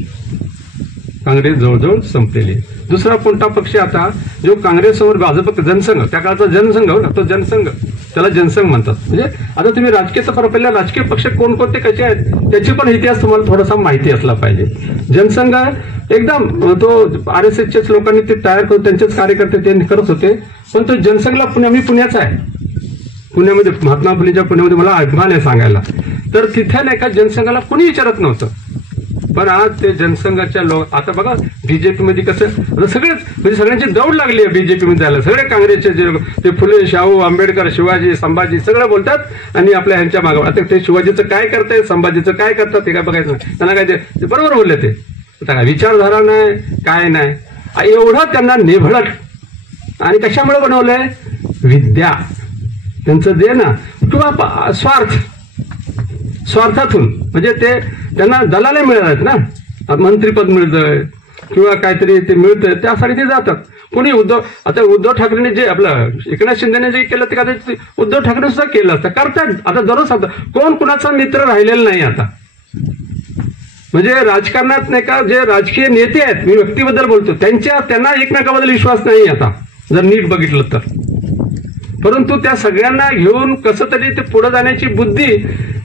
काँग्रेस जवळजवळ संपलेली आहे. दुसरा कोणता पक्ष आता जो काँग्रेससमोर भाजप, जनसंघ, त्या काळचा जनसंघ हो ना, तो जनसंघ, त्याला जनसंघ म्हणतात. म्हणजे आता तुम्ही राजकीय सफर, पहिल्या राजकीय पक्ष कोणकोणते कसे आहेत त्याची पण इतिहास तुम्हाला थोडासा माहिती असला पाहिजे. जनसंघ एकदम तो RSSच्याच लोकांनी ते तयार करून त्यांचेच कार्यकर्ते ते करत होते. पण तो जनसंघला मी पुण्याचा आहे, पुण्यामध्ये महात्मा फुलेच्या पुण्यामध्ये मला अभिमान आहे सांगायला. तर तिथे नाही का जनसंघाला कुणी विचारत नव्हतं. पण आज ते जनसंघाच्या लोक, आता बघा बीजेपी मध्ये कसं सगळेच, म्हणजे सगळ्यांची दौड लागली आहे बीजेपी मध्ये जायला. सगळे काँग्रेसचे जे ते फुले, शाहू, आंबेडकर, शिवाजी, संभाजी सगळं बोलतात आणि आपल्या ह्यांच्या मागे. आता ते शिवाजीचं काय करताय, संभाजीचं काय करतात ते काय बघायचं नाही. त्यांना काय ते बरोबर बोलले, ते काय विचारधारा नाही, काय नाही, एवढं त्यांना निभळट. आणि कशामुळे बनवलंय? विद्या, त्यांचं जे ना, किंवा स्वार्थातून, म्हणजे ते त्यांना दलाले मिळत ना, मंत्रीपद मिळतंय किंवा काहीतरी ते मिळतंय, त्यासाठी ते जातात. कोणी आता उद्धव ठाकरेंनी जे आपलं एकनाथ शिंदेने जे केलं ते कदाचित उद्धव ठाकरे सुद्धा केलं असतं, करतात. आता दररोज कोण कुणाचा मित्र राहिलेला नाही आता. म्हणजे राजकारणात नाही का, जे राजकीय नेते आहेत, मी व्यक्तीबद्दल बोलतो, त्यांना एकमेकाबद्दल विश्वास नाही आता जर नीट बघितलं तर. परंतु त्या सगळ्यांना घेऊन कसं तरी ते पुढे जाण्याची बुद्धी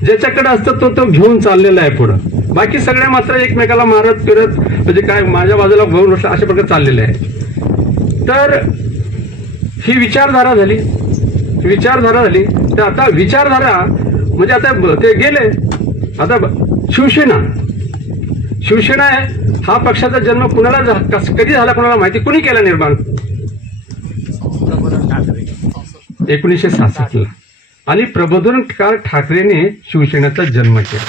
ज्याच्याकडे असतं तो घेऊन चाललेला आहे पुढं. बाकी सगळ्या मात्र एकमेकाला मारत फिरत, म्हणजे काय माझ्या बाजूला घेऊन अशा प्रकारे चाललेले आहे. तर ही विचारधारा झाली. तर आता विचारधारा म्हणजे आता ते गेले. आता शिवसेना आहे, हा पक्षाचा जन्म कुणाला कधी झाला कुणाला माहिती, कुणी केला निर्माण? 1966ला. आणि प्रबोधनकार ठाकरेने शिवसेनेचा जन्म केला.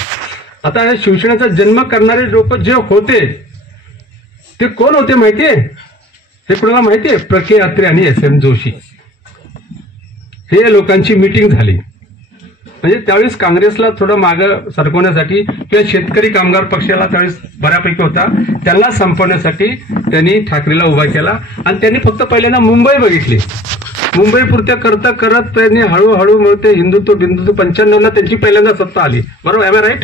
आता या शिवसेनेचा जन्म करणारे लोक जे होते ते कोण होते माहितीये? हे कुणाला माहितीये? प्रके अत्रे आणि SM जोशी, हे लोकांची मीटिंग झाली. म्हणजे त्यावेळेस काँग्रेसला थोडं मागं सरकवण्यासाठी किंवा शेतकरी कामगार पक्षाला त्यावेळेस बऱ्यापैकी होता, त्यांना संपवण्यासाठी त्यांनी ठाकरेला उभा केला. आणि त्यांनी फक्त पहिल्यांदा मुंबई बघितली. मुंबई पुरत्या करता करत त्यांनी हळूहळू मग ते हिंदुत्व 95ला त्यांची पहिल्यांदा सत्ता आली. बरोबर, एम आय राईट?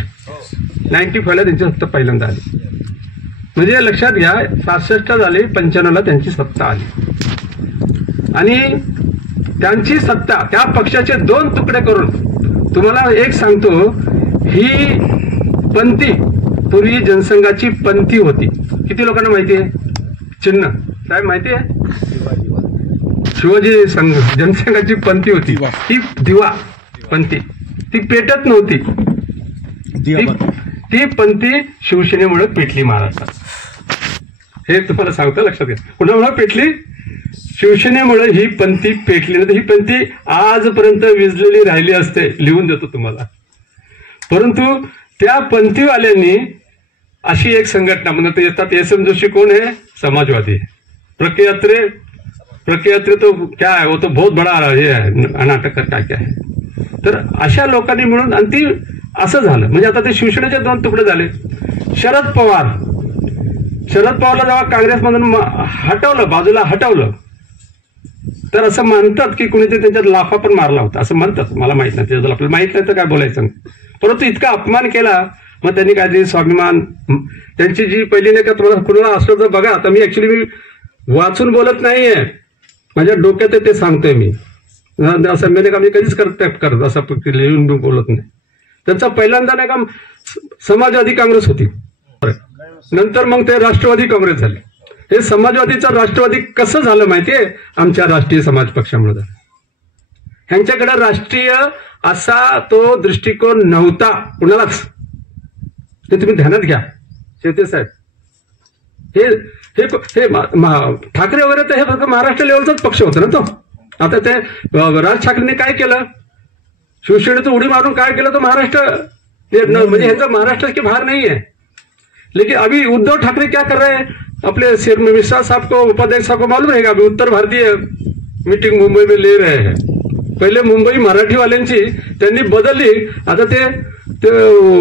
95ला त्यांची सत्ता पहिल्यांदा आली. म्हणजे लक्षात घ्या, 66 झाली, 95ला त्यांची सत्ता आली. आणि त्यांची सत्ता त्या पक्षाचे 2 तुकडे करून, तुम्हाला एक सांगतो, ही पंथी पूर्वी जनसंघाची पंथी होती. किती लोकांना माहिती आहे? चिन्ह साहेब माहिती आहे? शिवाजी संघ जनसंघाची पंथी होती. ती दिवा पंथी, ती पेटत नव्हती. ती पंथी शिवसेनेमुळे पेटली महाराष्ट्रात. हे तुम्हाला सांगतो, लक्षात घ्या. कुणामुळे पेटली? शिवसेनेमुळे ही पंथी पेटली. नाही ही पंथी आजपर्यंत विजलेली राहिली असते, लिहून देतो तुम्हाला. परंतु त्या पंथीवाल्यांनी अशी एक संघटना म्हणजे येतात. एस.एम. जोशी कोण है? समाजवादी. प्रज्ञात्रे तो क्या है, वो तो बहुत बड़ा हे है नाटक काय है. तर अशा लोकांनी मिळून आणि ती असं झालं. म्हणजे आता ते शिवसेनेचे 2 तुकडे झाले. शरद पवारला जेव्हा काँग्रेसमधून हटवलं, बाजूला हटवलं, तर असं म्हणतात की कुणीतरी त्यांच्यात लाफा पण मारला होता असं म्हणतात. मला माहित नाही, त्याच्याबद्दल आपल्याला माहित नाही तर काय बोलायचं नाही. परंतु इतका अपमान केला. मग त्यांनी काहीतरी स्वाभिमान, त्यांची जी पहिली नाही का कुणाला असलं तर बघा. आता मी ऍक्च्युली वाचून बोलत नाहीये, माझ्या डोक्यात ते सांगतोय मी. असं मी नाही का मी कधीच करत असं लिहून बोलत नाही. त्यांचा पहिल्यांदा नाही का समाजवादी काँग्रेस होती, नंतर मग ते राष्ट्रवादी काँग्रेस झाले. हे समाजवादीचं राष्ट्रवादी कसं झालं माहितीये? आमच्या राष्ट्रीय समाज पक्षामुळे झालं. ह्यांच्याकडे राष्ट्रीय असा तो दृष्टिकोन नव्हता कुणालाच. ते तुम्ही ध्यानात घ्या शेते साहेब. हे ठाकरे वगैरे तर हे फक्त महाराष्ट्र लेवलचाच पक्ष होता ना तो. आता ते राज ठाकरेंनी काय केलं? शिवसेनेचं उडी मारून काय केलं? तो महाराष्ट्र म्हणजे ह्यांचा महाराष्ट्र की बाहेर नहीं है. लेकिन अभी उद्धव ठाकरे क्या कर रहे हैं? अपने मिश्रा साहब को, उपाध्याय साहब को मालूम रहेगा, अभी उत्तर भारतीय मीटिंग मुंबई में ले रहे हैं. पहिले मुंबई मराठी वाल्यांची त्यांनी बदलली, आता ते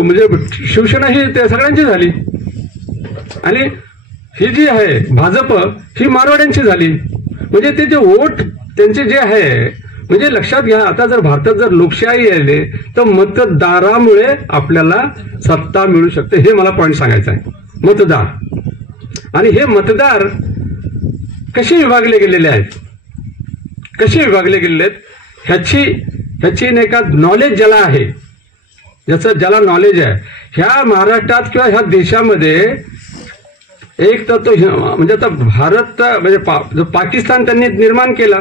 म्हणजे शिवसेना ही ते सगळ्यांची झाली. आणि ही जी आहे भाजप ही मारवाड्यांची झाली. म्हणजे ते जे वोट त्यांचे जे आहे, म्हणजे लक्षात घ्या, आता जर भारतात जर लोकशाही आले तर मतदारामुळे आपल्याला सत्ता मिळू शकते. हे मला पॉईंट सांगायचं आहे. मतदार आणि हे मतदार कसे विभागले गेलेले आहेत, कसे विभागले गेलेले आहेत ह्याची नाही का नॉलेज ज्याला आहे, ज्याला नॉलेज आहे, ह्या महाराष्ट्रात किंवा ह्या देशामध्ये एक तर तो म्हणजे आता भारत म्हणजे पाकिस्तान त्यांनी निर्माण केला.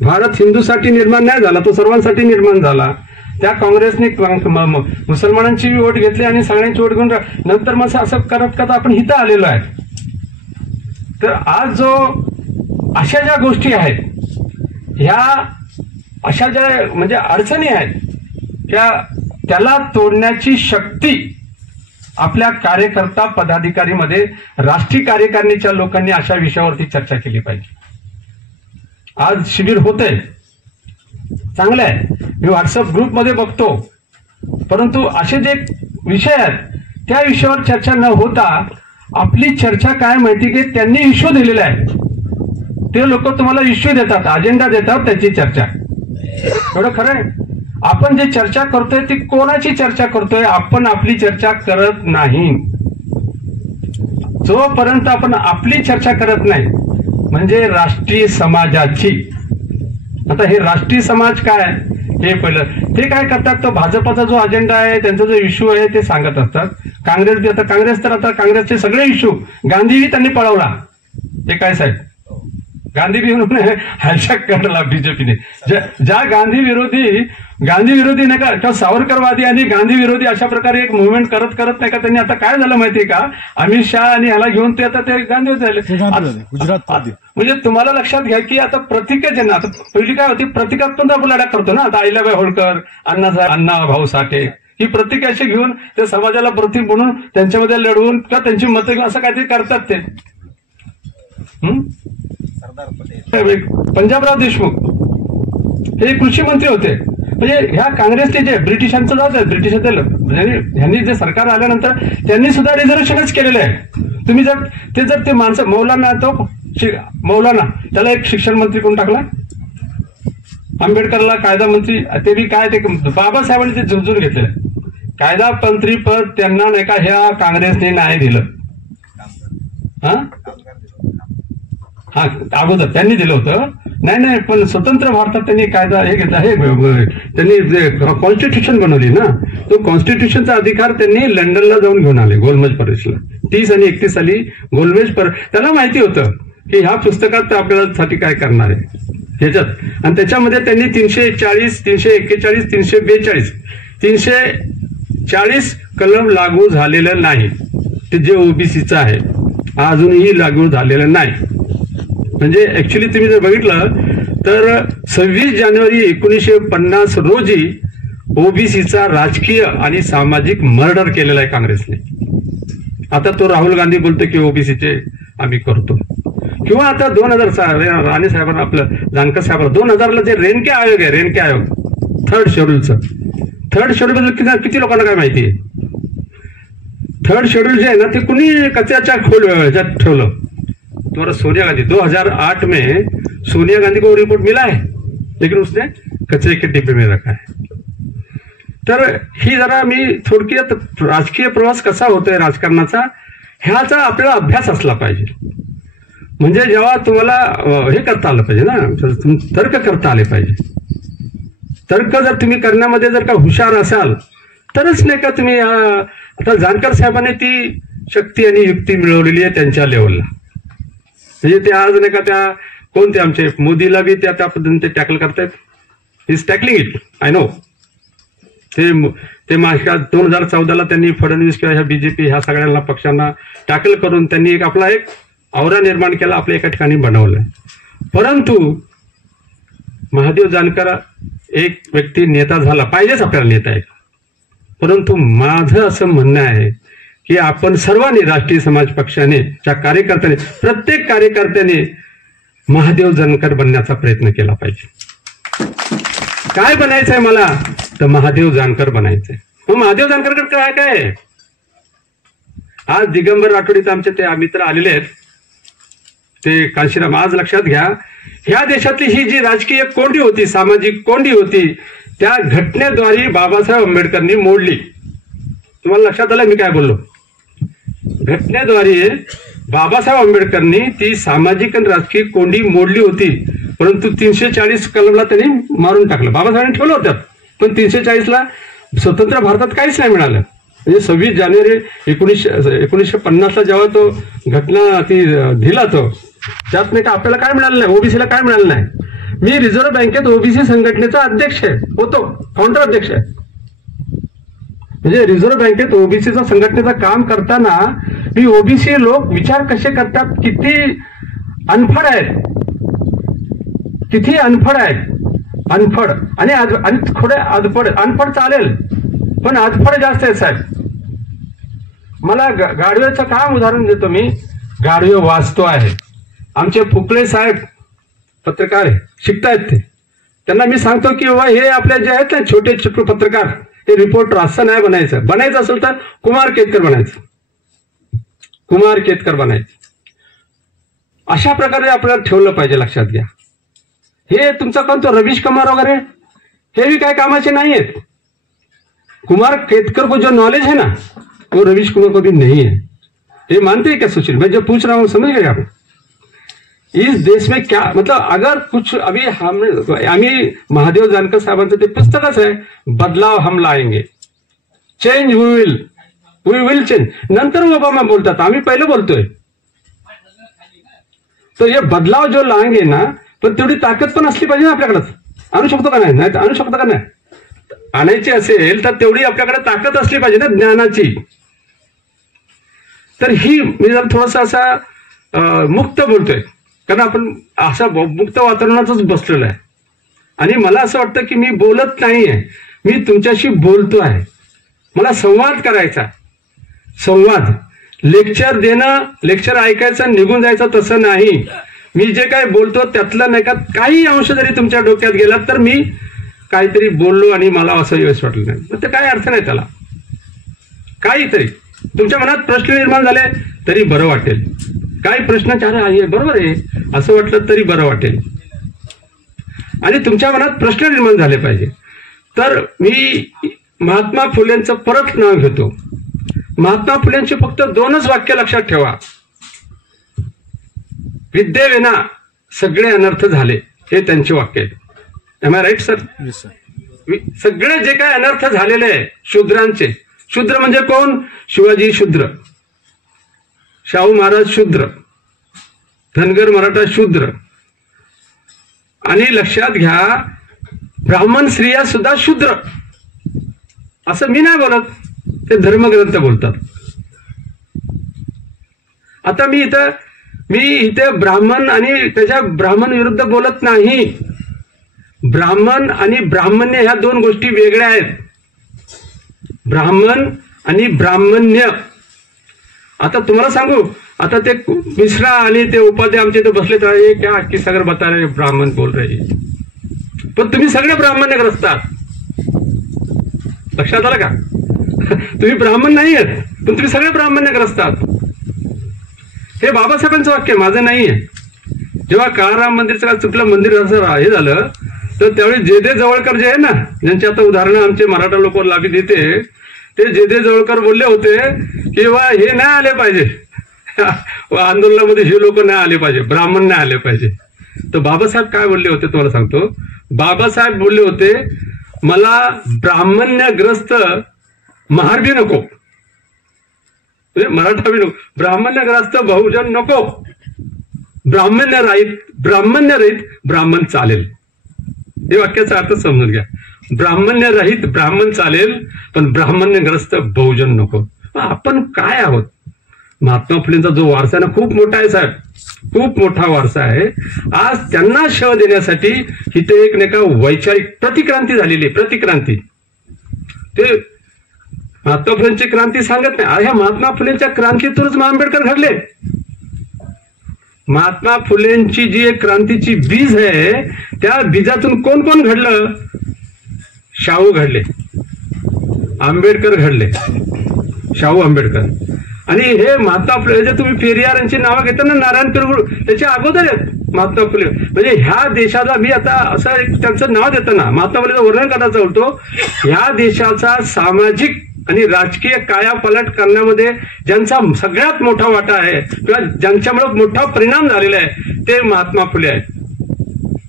भारत हिंदूसाठी निर्माण नाही झाला, तो सर्वांसाठी निर्माण झाला. त्या काँग्रेसने मुसलमानांची वोट घेतली आणि सगळ्यांची वोट घेऊन नंतर मग असं करत आपण इथं आलेलो आहे. तर आज जो अशा ज्या गोष्टी आहेत, ह्या अशा ज्या म्हणजे अडचणी आहेत, त्याला तोडण्याची शक्ती आपल्या कार्यकर्ता पदाधिकारीमध्ये, राष्ट्रीय कार्यकारिणीच्या लोकांनी अशा विषयावरती चर्चा केली पाहिजे. आज शिबिर होतंय, चांगलं आहे, मी व्हॉट्सअप ग्रुपमध्ये बघतो. परंतु असे जे विषय आहेत त्या विषयावर चर्चा न होता आपली चर्चा काय माहिती की त्यांनी इश्यू दिलेले आहे, ते लोक तुम्हाला इश्यू देतात, अजेंडा देतात, त्याची चर्चा. एवढं खरं आहे. आपण जे चर्चा करतोय ती कोणाची चर्चा करतोय? आपण आपली चर्चा करत नाही. जोपर्यंत आपण आपली चर्चा करत नाही म्हणजे राष्ट्रीय समाजाची. आता हे राष्ट्रीय समाज काय हे पहिलं ते काय करतात, तो भाजपाचा जो अजेंडा आहे, त्यांचा जो इश्यू आहे ते सांगत असतात. काँग्रेसचे सगळे इश्यू गांधीजी त्यांनी पळवला. ते काय साहेब, गांधी हॅशटॅग काढला बीजेपीने. ज्या गांधी विरोधी नाही का किंवा सावरकरवादी आणि गांधी विरोधी अशा प्रकारे एक मुव्हमेंट करत नाही का त्यांनी आता काय झालं माहितीये का, अमित शहा आणि ह्याला घेऊन ते आता ते गांधी झाले गुजरात. म्हणजे तुम्हाला लक्षात घ्या की आता प्रतीकजन्य, आता पहिली काय होती, प्रतिकात्मक आपण लढा करतो ना. आता अहिल्याबाई होळकर, अण्णा भाऊ साठे ही प्रतीक अशी घेऊन ते समाजाला प्रतीक म्हणून त्यांच्यामध्ये लढवून किंवा त्यांची मतं घेऊन असं काहीतरी करतात ते. पंजाबराव देशमुख हे कृषी मंत्री होते. म्हणजे ह्या काँग्रेसचे जे ब्रिटिशांचं जात ह्यांनी जे सरकार आल्यानंतर त्यांनी सुद्धा रिझर्वेशनच केलेलं आहे. तुम्ही जर ते माणसं मौलाना त्याला एक शिक्षण मंत्री कोण टाकला, आंबेडकरला कायदा मंत्री, ते बी काय ते बाबासाहेबांनी ते झुंजून घेतलेलं आहे. कायदा मंत्री पद त्यांना नाही का ह्या काँग्रेसने नाही दिलं. हा अगोदर त्यांनी दिलं होतं. नाही पण स्वतंत्र भारतात त्यांनी कायदा हे घेतला, हे त्यांनी जे कॉन्स्टिट्यूशन बनवली ना, तो कॉन्स्टिट्यूशनचा अधिकार त्यांनी लंडनला जाऊन घेऊन आले गोलमेज पॅरिसला. 30 आणि 31 साली गोलमेज त्याला माहिती होतं की ह्या पुस्तकात आपल्याला साठी काय करणार आहे ह्याच्यात. आणि त्याच्यामध्ये त्यांनी 340, 341, 342, 340 कलम लागू झालेलं नाही. ते जे ओबीसीचं आहे अजूनही लागू झालेलं नाही. म्हणजे ऍक्च्युली तुम्ही जर बघितलं तर 26 जानेवारी 1950 रोजी ओबीसीचा राजकीय आणि सामाजिक मर्डर केलेला आहे काँग्रेसने. आता तो राहुल गांधी बोलतो की ओबीसीचे आम्ही करतो, किंवा आता 2000 राणे साहेबांना आपलं जानकर साहेबांना 2000ला जे रेणके आयोग आहे, रेणके आयोग थर्ड शेड्यूल बद्दल किती लोकांना काय माहिती आहे? थर्ड शेड्यूल जे आहे ना ते कुणी कचऱ्याच्या ह्याच्यात ठेवलं. तुम्हाला सोनिया गांधी 2008 में सोनिया गांधी को रिपोर्ट मिला है, लेकिन उसने कचरे के डिब्बे में रखा है. तर ही जरा मी थोडक्यात राजकीय प्रवास कसा होतोय राजकारणाचा ह्याचा आपल्याला अभ्यास असला पाहिजे. म्हणजे जेव्हा तुम्हाला हे करता आलं पाहिजे ना, तर्क करता आले पाहिजे. तर्क जर तुम्ही करण्यामध्ये जर का हुशार असाल तरच नाही का तुम्ही आता जानकर साहेबांनी ती शक्ती आणि युक्ती मिळवलेली आहे त्यांच्या लेवलला. म्हणजे ते आज नाही का त्या कोणते आमचे मोदीला बी त्या पद्धतीने ते टॅकल करतायत. Is tackling it, I know. ते मागच्या 2014ला त्यांनी फडणवीस किंवा ह्या बीजेपी ह्या सगळ्यांना पक्षांना टॅकल करून त्यांनी एक आपला एक औरा निर्माण केला, आपल्या एका ठिकाणी बनवलंय. परंतु महादेव जानकर एक व्यक्ती नेता झाला पाहिजेच, आपल्याला नेता एक. परंतु माझं असं म्हणणं आहे की आपण सर्वांनी राष्ट्रीय समाज पक्षाने च्या कार्यकर्त्यांनी प्रत्येक कार्यकर्त्याने महादेव जानकर बनण्याचा प्रयत्न केला पाहिजे. काय बनायचंय मला तर महादेव जानकर बनायचंय. मग महादेव जानकरकडे काय काय आज दिगंबर राठोडीचे आमचे ते मित्र आलेले आहेत ते कांशीराम. आज लक्षात घ्या ह्या देशातली ही जी राजकीय कोंडी होती, सामाजिक कोंडी होती, त्या घटनेद्वारे बाबासाहेब आंबेडकरांनी मोडली. तुम्हाला लक्षात आलं मी काय बोललो? घटनेद्वारे बाबासाहेब आंबेडकरांनी ती सामाजिक आणि राजकीय कोंडी मोडली होती. परंतु 340 कलमला त्यांनी मारून टाकलं. बाबासाहेबांनी ठेवलं होतं, पण 340ला स्वतंत्र भारतात काहीच नाही मिळालं. म्हणजे 26 जानेवारी 1950ला जेव्हा तो घटना ती दिला तो त्यात नाही का आपल्याला काय मिळालं नाही, ओबीसीला काय मिळालं नाही. मी रिझर्व्ह बँकेत ओबीसी संघटनेचा अध्यक्ष आहे, होतो काउंटर अध्यक्ष आहे. म्हणजे रिझर्व्ह बँकेत ओबीसीचा संघटनेचं काम करताना मी ओबीसी लोक विचार कसे करतात, किती अनफड आहेत, किती अनफड आहेत. अनफड आणि थोडे अनफड. अनफड चालेल पण अनफड जास्त आहे साहेब. मला गाडवेचं काम उदाहरण देतो मी. गाडवे वाचतो आहे. आमचे फुकळे साहेब पत्रकार आहे, शिकतायत ते. त्यांना मी सांगतो की बाबा हे आपले जे आहेत ना छोटे छोटे पत्रकार हे रिपोर्टर असं नाही बनायचं असेल तर कुमार केतकर बनायचं. अशा प्रकारे आपल्याला ठेवलं पाहिजे. लक्षात घ्या हे तुमचा कोणतो रवीश कुमार वगैरे हे भी काय कामाचे नाही आहेत. कुमार केतकर को जो नॉलेज है ना वो रवीश कुमार को भी नहीं है. ये मानते हैं क्या सुशील? मैं जो पूछ रहा हूं समझ गए आप? इस देश में क्या मतलब अगर कुछ अभी आम्ही महादेव जानकर साहेबांचं ते पुस्तकच आहे बदलाव हम लाएंगे, चेंज वी विल चेंज. नंतर ओबामा बोलतात, आम्ही पहिले बोलतोय. तो ये बदलाव जो लाएंगे ना पण तेवढी ताकद पण असली पाहिजे ना आपल्याकडे. आणू शकतो का नाही? आणू शकतो का नाही? आणायची असेल तर तेवढी आपल्याकडे ताकद असली पाहिजे ना ज्ञानाची. तर ही मी जर थोडासा असा मुक्त बोलतोय कारण आपण असा मुक्त वातावरणातच बसलेलो आहे. आणि मला असं वाटतं की मी बोलत नाहीये, मी तुमच्याशी बोलतो आहे. मला संवाद करायचा. संवाद लेक्चर देणं, लेक्चर ऐकायचं निघून जायचं तसं नाही. मी जे काय बोलतो त्यातलं नाही का काही अंश जरी तुमच्या डोक्यात गेला तर मी काहीतरी बोललो आणि मला असं यश वाटलं नाही तर ते काय अर्थ नाही त्याला. काहीतरी तुमच्या मनात प्रश्न निर्माण झाले तरी बरं वाटेल. काही प्रश्न चार आहे बरोबर आहे असं वाटलं तरी बरं वाटेल. आणि तुमच्या मनात प्रश्न निर्माण झाले पाहिजे. तर मी महात्मा फुलेंचं परत नाव घेतो. महात्मा फुलेंची फक्त 2च वाक्य लक्षात ठेवा. विद्येविना सगळे अनर्थ झाले हे त्यांचे वाक्य आहे. Am I right sir? सगळे जे काय अनर्थ झालेले आहे शूद्रांचे. शूद्र म्हणजे कोण? शिवाजी शूद्र, शाहू महाराज शूद्र, धनगर मराठा शूद्र. आणि लक्षात घ्या ब्राह्मण स्त्रिया सुद्धा शूद्र. असं मी नाही बोलत, ते धर्मग्रंथ बोलतात. आता मी इथे ब्राह्मण आणि त्याच्या ब्राह्मण विरुद्ध बोलत नाही. ब्राह्मण आणि ब्राह्मण्य ह्या दोन गोष्टी वेगळ्या आहेत. ब्राह्मण आणि ब्राह्मण्य. आता तुम्हाला सांगू, आता ते मिश्रा आणि ते उपाध्याय आमच्या इथे बसले तर हे क्या की सगळं बता रहे ब्राह्मण बोल रहे, पण तुम्ही सगळे ब्राह्मण्यग्रस्त आहात. लक्षात आलं का? तुम्ही ब्राह्मण नाही आहेत, पण तुम्ही सगळे ब्राह्मण्यग्रस्त आहात. हे बाबासाहेबांचं वाक्य, माझं नाही आहे. जेव्हा काळाराम मंदिरचं चुकलं मंदिर असं हे झालं तर त्यावेळी जे जवळकर जे आहे ना, ज्यांची आता उदाहरणं आमचे मराठा लोक लाभी देते, ते जे जवळकर बोलले होते की वा हे नाही आले पाहिजे आंदोलनामध्ये, हे लोक नाही आले पाहिजे, ब्राह्मण नाही आले पाहिजे. तर बाबासाहेब काय बोलले होते तुम्हाला सांगतो. बाबासाहेब बोलले होते, मला ब्राह्मण्यग्रस्त महारबी नको, मराठा बी नको, ब्राह्मण्यग्रस्त बहुजन नको, ब्राह्मण्य रहित ब्राह्मण चालेल. हे वाक्याचा अर्थ समजून घ्या. ब्राह्मण्य रहित ब्राह्मण चालेल, पण ब्राह्मण्यग्रस्त बहुजन नको. आपण काय आहोत? महात्मा फुलेंचा जो वारसा आहे ना, खूप मोठा आहे साहेब, खूप मोठा वारसा आहे. आज त्यांना शव देण्यासाठी इथे एक नाही का वैचारिक प्रतिक्रांती झालेली आहे. प्रतिक्रांती, ते महात्मा फुलेंची क्रांती सांगत नाही. ह्या महात्मा फुलेंच्या क्रांतीतूनच आंबेडकर घडले. महात्मा फुलेंची जी एक क्रांतीची बीज आहे, त्या बीजातून कोण कोण घडलं? शाहू घडले, आंबेडकर घडले, शाहू आंबेडकर. आणि हे महात्मा फुले जे तुम्ही पेरियार यांची नावं घेता ना, नारायण पेरगुळ, त्याच्या अगोदर आहेत महात्मा फुले. म्हणजे ह्या देशाचा, मी आता असं एक त्यांचं नाव देताना महात्मा फुलेचं वर्णन करायचं होतो, ह्या देशाचा सामाजिक आणि राजकीय कायापालट करण्यामध्ये ज्यांचा सगळ्यात मोठा वाटा आहे किंवा ज्यांच्यामुळे मोठा परिणाम झालेला आहे, ते महात्मा फुले आहेत.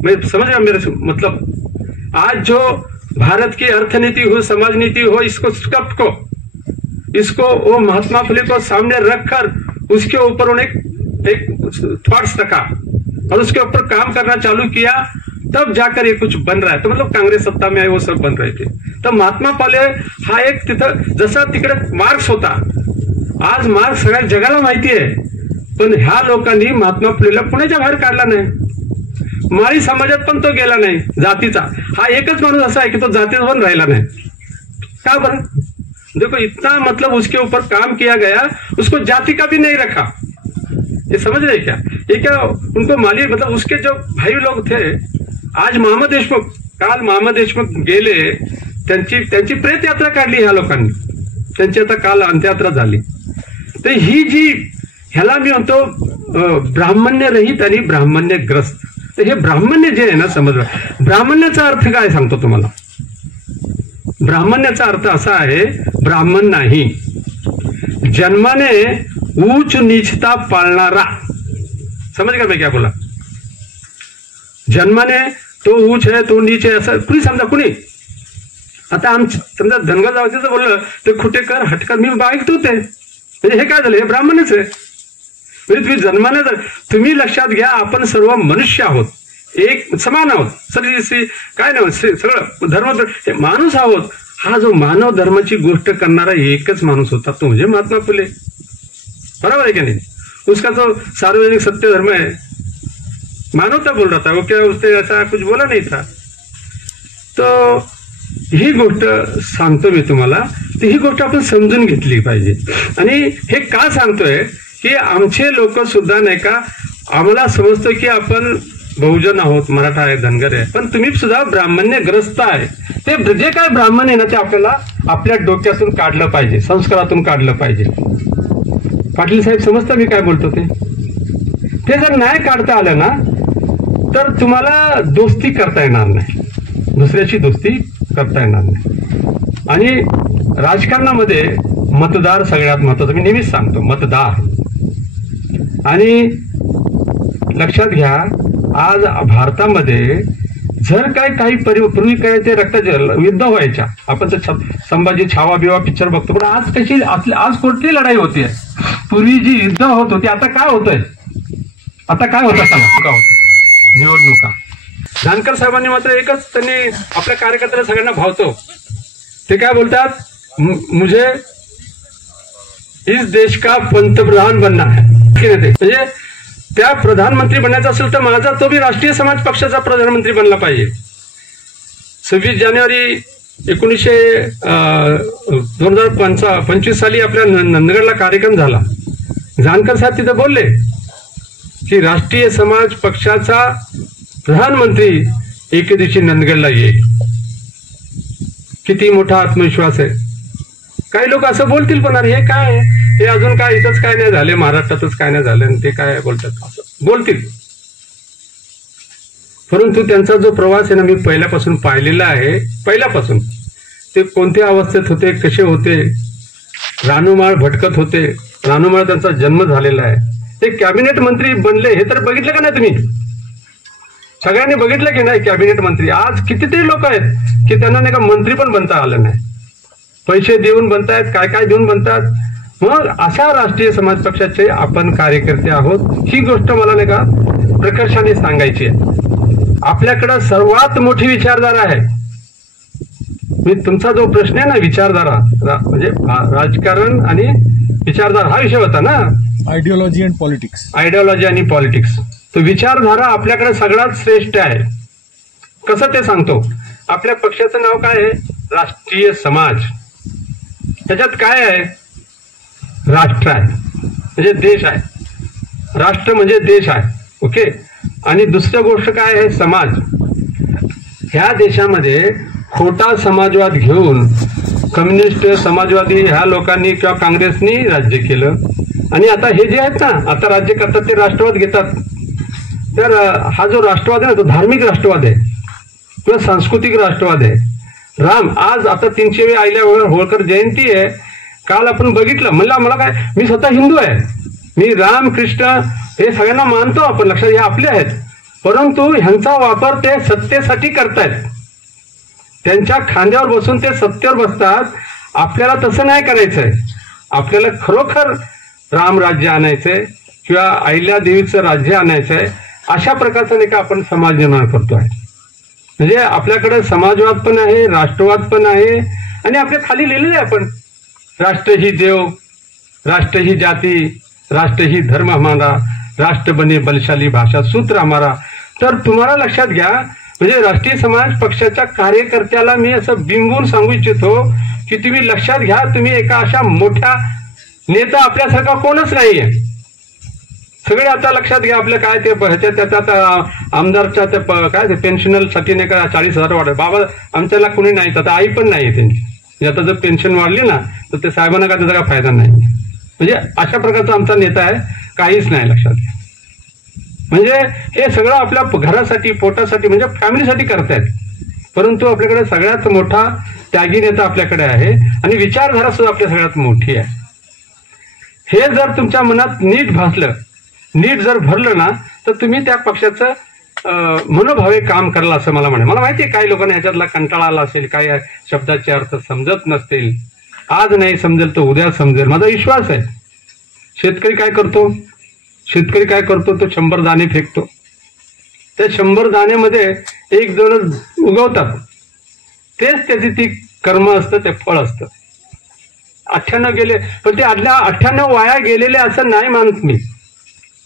म्हणजे समझ रहे मेरे मतलब, आज जो भारत की अर्थनीति हो, समाज नीति हो, इसको स्कल्प्ट को, इसको वो महात्मा फुले को सामने रखकर उसके ऊपर उन्हें एक थॉट्स रखा और उसके ऊपर काम करना चालू किया, तब जाकर ये कुछ बन रहा है. तो मतलब कांग्रेस सत्ता में आए वो सब बन रहे थे. तर महात्मा फुले हा एक तिथं जसा तिकडे मार्क्स होता, आज मार्क्स सगळ्या जगाला माहिती आहे, पण ह्या लोकांनी महात्मा फुलेला पुण्याच्या बाहेर काढला नाही. माळी समाजात पण तो गेला नाही. जातीचा हा एकच माणूस असा आहे की तो जातीचा पण राहिला नाही. का बरं? देखो इतना मतलब उसके ऊपर काम किया गया, उसको जाति का भी नहीं रखा. ये समझ रहे क्या? ये क्या उनको माली, मतलब उसके जो भाई लोग थे, आज मोहम्मद देशमुख, काल मोहम्मद देशमुख गेले, त्यांची प्रेत यात्रा काढली ह्या लोकांनी, त्यांची आता काल अंत्ययात्रा झाली. तर ही जी ह्याला मी म्हणतो ब्राह्मण्य रहित आणि ब्राह्मण्यग्रस्त. तर हे ब्राह्मण्य जे आहे ना, समजलं, ब्राह्मण्याचा अर्थ काय सांगतो तुम्हाला. ब्राह्मण्याचा अर्थ असा आहे, ब्राह्मण नाही, जन्माने उच्च नीचता पाळणारा. समझ का मैं क्या बोला? जन्माने तो उच्च आहे, तो नीच आहे असं कुणी समजा, कुणी आता समजा धनगर जातीचं बोललं ते खुटेकर, हटकर, मी ऐकतो ते, म्हणजे हे काय झालं, हे ब्राह्मणच आहे. म्हणजे तुम्ही जन्माने, तुम्ही लक्षात घ्या, आपण सर्व मनुष्य आहोत, एक समान आहोत, काय नाही सगळं धर्म माणूस आहोत. हा जो मानव धर्माची गोष्ट करणारा एकच माणूस होता, तो म्हणजे महात्मा फुले. बराबर आहे की नाही? उसका जो सार्वजनिक सत्य धर्म है, मानवता बोल रहा था वो, क्या उसने ऐसा कुछ बोला नहीं था. तो ही गोष्ट सांगतो मी तुम्हाला, तर ही गोष्ट आपण समजून घेतली पाहिजे. आणि हे का सांगतोय की आमचे लोक सुद्धा नाही का, आम्हाला समजतो की आपण बहुजन आहोत, मराठा आहे, धनगर आहे, पण तुम्ही सुद्धा ब्राह्मण्यग्रस्त आहे. ते जे काय ब्राह्मण आहे ना, ते आपल्याला आपल्या डोक्यातून काढलं पाहिजे, संस्कारातून काढलं पाहिजे. पाटील साहेब समजता मी काय बोलतो ते जर नाही काढता आलं ना, तर तुम्हाला दोस्ती करता येणार नाही, दुसऱ्याची दोस्ती करता येणार नाही. आणि राजकारणामध्ये मतदार सगळ्यात महत्वाचं, मी नेहमीच सांगतो, मतदार. आणि लक्षात घ्या, आज भारतामध्ये जर काही पूर्वी काय ते युद्ध व्हायच्या, आपण तर संभाजी छावा बिवा पिक्चर बघतो, पण आज कशी आज कुठली लढाई होतीये? पूर्वी जी युद्ध होत होती, आता काय होतंय? आता काय होतं सांगा? का होत? निवडणुका. जानकर साहेबांनी मात्र एकच, त्यांनी आपल्या कार्यकर्त्याला सगळ्यांना भावतो, ते काय बोलतात, मुझे इस देश का पंतप्रधान बनना है. म्हणजे त्या प्रधानमंत्री बनायचं असेल तर माझा तो बी राष्ट्रीय समाज पक्षाचा प्रधानमंत्री बनला पाहिजे. 26 जानेवारी 2025 साली आपल्या नंदगडला कार्यक्रम झाला. जानकर साहेब तिथे बोलले की राष्ट्रीय समाज पक्षाचा प्रधानमंत्री एके दिवशी नंदगडला येईल. किती मोठा आत्मविश्वास आहे. काही लोक असं बोलतील पण अरे हे काय आहे, हे अजून काय इथंच काय नाही झाले, महाराष्ट्रातच काय नाही झालं आणि ते काय बोलतात असं बोलतील. परंतु त्यांचा जो प्रवास आहे ना, मी पहिल्यापासून पाहिलेला आहे. पहिल्यापासून ते कोणत्या अवस्थेत होते, कसे होते, रानूमाळ भटकत होते. रानूमाळ त्यांचा जन्म झालेला आहे. ते कॅबिनेट मंत्री बनले हे तर बघितलं का नाही तुम्ही? सगळ्यांनी बघितलं की नाही कॅबिनेट मंत्री? आज कितीतरी लोक आहेत की त्यांना नाही का मंत्री पण बनता आलं नाही. पैसे देऊन बनतायत, काय काय देऊन बनतात. मग अशा राष्ट्रीय समाज पक्षाचे आपण कार्यकर्ते आहोत. ही गोष्ट मला नाही का प्रकर्षाने सांगायची आहे. आपल्याकडे सर्वात मोठी विचारधारा आहे. मी तुमचा जो प्रश्न आहे ना, विचारधारा म्हणजे राजकारण आणि विचारधारा हा विषय होता ना, आयडियोलॉजी अँड पॉलिटिक्स. आयडियोलॉजी आणि पॉलिटिक्स. तो विचारधारा आपल्याकडे सगळ्यात श्रेष्ठ आहे. कसं ते सांगतो. आपल्या पक्षाचं नाव काय आहे? राष्ट्रीय समाज. त्याच्यात काय आहे? राष्ट्र आहे म्हणजे देश आहे. राष्ट्र म्हणजे देश आहे. ओके. आणि दुसरी गोष्ट काय आहे? समाज. ह्या देशामध्ये खोटा समाजवाद घेऊन कम्युनिस्ट, समाजवादी ह्या लोकांनी किंवा काँग्रेसनी राज्य केलं. आणि आता हे जे आहेत ना, आता राज्य करतात ते राष्ट्रवाद घेतात. तर हा जो राष्ट्रवाद आहे ना, तो धार्मिक राष्ट्रवाद आहे किंवा सांस्कृतिक राष्ट्रवाद आहे. राम आज आता 300वी अहिल्यादेवी होळकर जयंती आहे. काल आपण बघितलं. म्हणलं मला काय, मी स्वतः हिंदू आहे, मी राम कृष्ण हे सगळ्यांना मानतो आपण, लक्षात हे आपले आहेत. परंतु ह्यांचा वापर ते सत्तेसाठी करतायत. त्यांच्या खांद्यावर बसून ते सत्तेवर बसतात. आपल्याला तसं नाही करायचंय. आपल्याला खरोखर रामराज्य आणायचंय किंवा अहिल्यादेवीचं राज्य आणायचंय. अशा प्रकारचं नाही का आपण समाज निर्माण करतोय. म्हणजे आपल्याकडे समाजवाद पण आहे, राष्ट्रवाद पण आहे. आणि आपल्या खाली लिहिलेलं आहे आपण, राष्ट्र ही देव, राष्ट्र ही जाती, राष्ट्र ही धर्म हमारा, राष्ट्र बने बलशाली भाषा सूत्र हमारा. तर तुम्हाला लक्षात घ्या, म्हणजे राष्ट्रीय समाज पक्षाच्या कार्यकर्त्याला मी असं बिंबून सांगू इच्छितो की तुम्ही लक्षात घ्या, तुम्ही एका अशा मोठ्या नेता आपल्यासारखा कोणच नाहीये. सगळे आता लक्षात घ्या. आपलं काय ते त्याच्यात आमदारच्या ते काय ते पेन्शनसाठी नाही का 40,000 वाढ. बाबा आमच्याला कुणी नाही, आता आई पण नाही त्यांची. आता जर पेन्शन वाढली ना तर ते साहेबांना काय त्याचा काय फायदा नाही. म्हणजे अशा प्रकारचा आमचा नेता आहे, काहीच नाही. लक्षात घ्या. म्हणजे हे सगळं आपल्या घरासाठी, पोटासाठी म्हणजे फॅमिलीसाठी करतायत. परंतु आपल्याकडे सगळ्यात मोठा त्यागी नेता आपल्याकडे आहे आणि विचारधारा सुद्धा आपल्या सगळ्यात मोठी आहे. हे जर तुमच्या मनात नीट भासलं, नीट जर भरलं ना, तर तुम्ही त्या पक्षाचं मनोभावे काम कराल असं मला म्हणे. मला माहिती आहे काही लोकांना ह्याच्यातला कंटाळा आला असेल, काही शब्दाचे अर्थ समजत नसतील. आज नाही समजेल तर उद्या समजेल, माझा विश्वास आहे. शेतकरी काय करतो? शेतकरी काय करतो? तो 100 दाणे फेकतो. त्या 100 दाण्यामध्ये 1-2 उगवतात. तेच त्याची ती कर्म असतं, ते फळ असतं. 98 गेले, पण ते आदल्या 98 वाया गेलेले असं नाही मानत मी.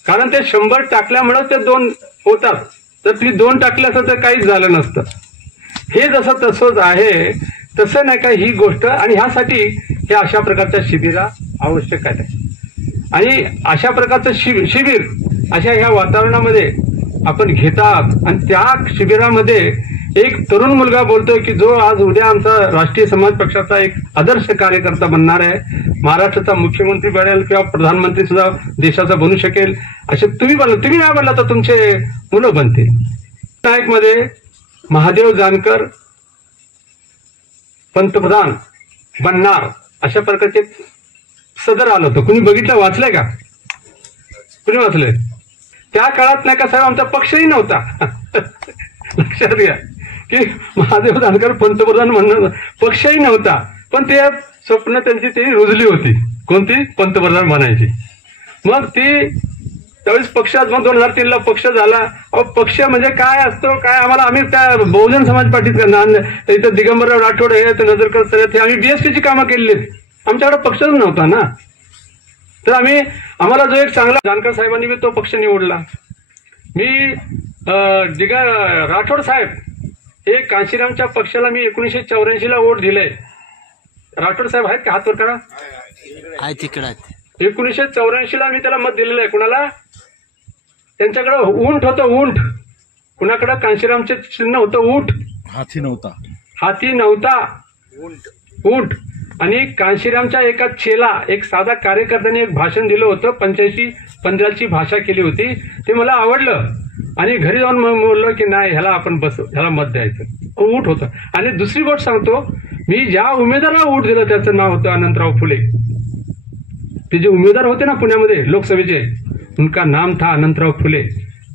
कारण ते 100 टाकल्यामुळे ते 2 होतात. तर ती 2 टाकले असतं तर काहीच झालं नसतं. हे जसं तसंच आहे, तसं नाही का ही गोष्ट. आणि ह्यासाठी हे अशा प्रकारच्या शिबिरा आवश्यक आहे. आणि अशा प्रकारचं शिबिर अशा ह्या वातावरणामध्ये आपण घेतात. आणि त्या शिबिरामध्ये एक तरुण मुलगा बोलतोय की जो आज उद्या आमचा राष्ट्रीय समाज पक्षाचा एक आदर्श कार्यकर्ता बनणार आहे, महाराष्ट्राचा मुख्यमंत्री बनेल किंवा प्रधानमंत्री सुद्धा देशाचा बनू शकेल. असे तुम्ही नाही बनला तर तुमचे मुलं बनतील. नाईक मध्ये महादेव जानकर पंतप्रधान बनणार अशा प्रकारचे सदर आलं होतं. कुणी बघितलं, वाचलंय का? कुणी वाचलंय? त्या काळात नाही का साहेब आमचा पक्षही नव्हता. लक्षात घ्या की महादेव जानकर पंतप्रधान म्हणणं पक्षही नव्हता. पण ते स्वप्न त्यांची ती रुजली होती. कोणती? पंतप्रधान बनायची. मग ती त्यावेळेस पक्षात मग 2003ला पक्ष झाला. अहो पक्ष म्हणजे काय असतो काय आम्हाला, आम्ही त्या बहुजन समाज पार्टीत करणार इथं दिगंबरराव राठोड हे नजरकर सर हे आम्ही बीएसपीची कामं केलेली. आमच्याकडे पक्षच नव्हता ना. तर आम्हाला जो एक चांगला जानकर साहेबांनी तो पक्ष निवडला. मी राठोड साहेब हे कांशीरामच्या पक्षाला मी 1984 ला वोट दिलंय. राठोड साहेब आहेत का? हात वर करा. आहे तिकडे. 1984 ला मी त्याला मत दिलेलं आहे. कुणाला? त्यांच्याकडे ऊंट होतं, ऊंट. कुणाकडे? कांशीरामचे चिन्ह होतं ऊंट. हाती नव्हता. हाती नव्हता, ऊंट. आणि कांशीरामच्या एका चेला, एक साधा कार्यकर्त्याने एक भाषण दिलं होतं, 85-15ची भाषा केली होती. ते मला आवडलं आणि घरी जाऊन बोललो की नाही, ह्याला आपण ह्याला मत द्यायचं. ऊंट होतं. आणि दुसरी गोष्ट सांगतो, मी ज्या उमेदवाराला ऊंट दिलं त्याचं नाव होतं अनंतराव फुले. ते जे उमेदवार होते ना पुण्यामध्ये लोकसभेचे, उनका नाम था अनंतराव फुले.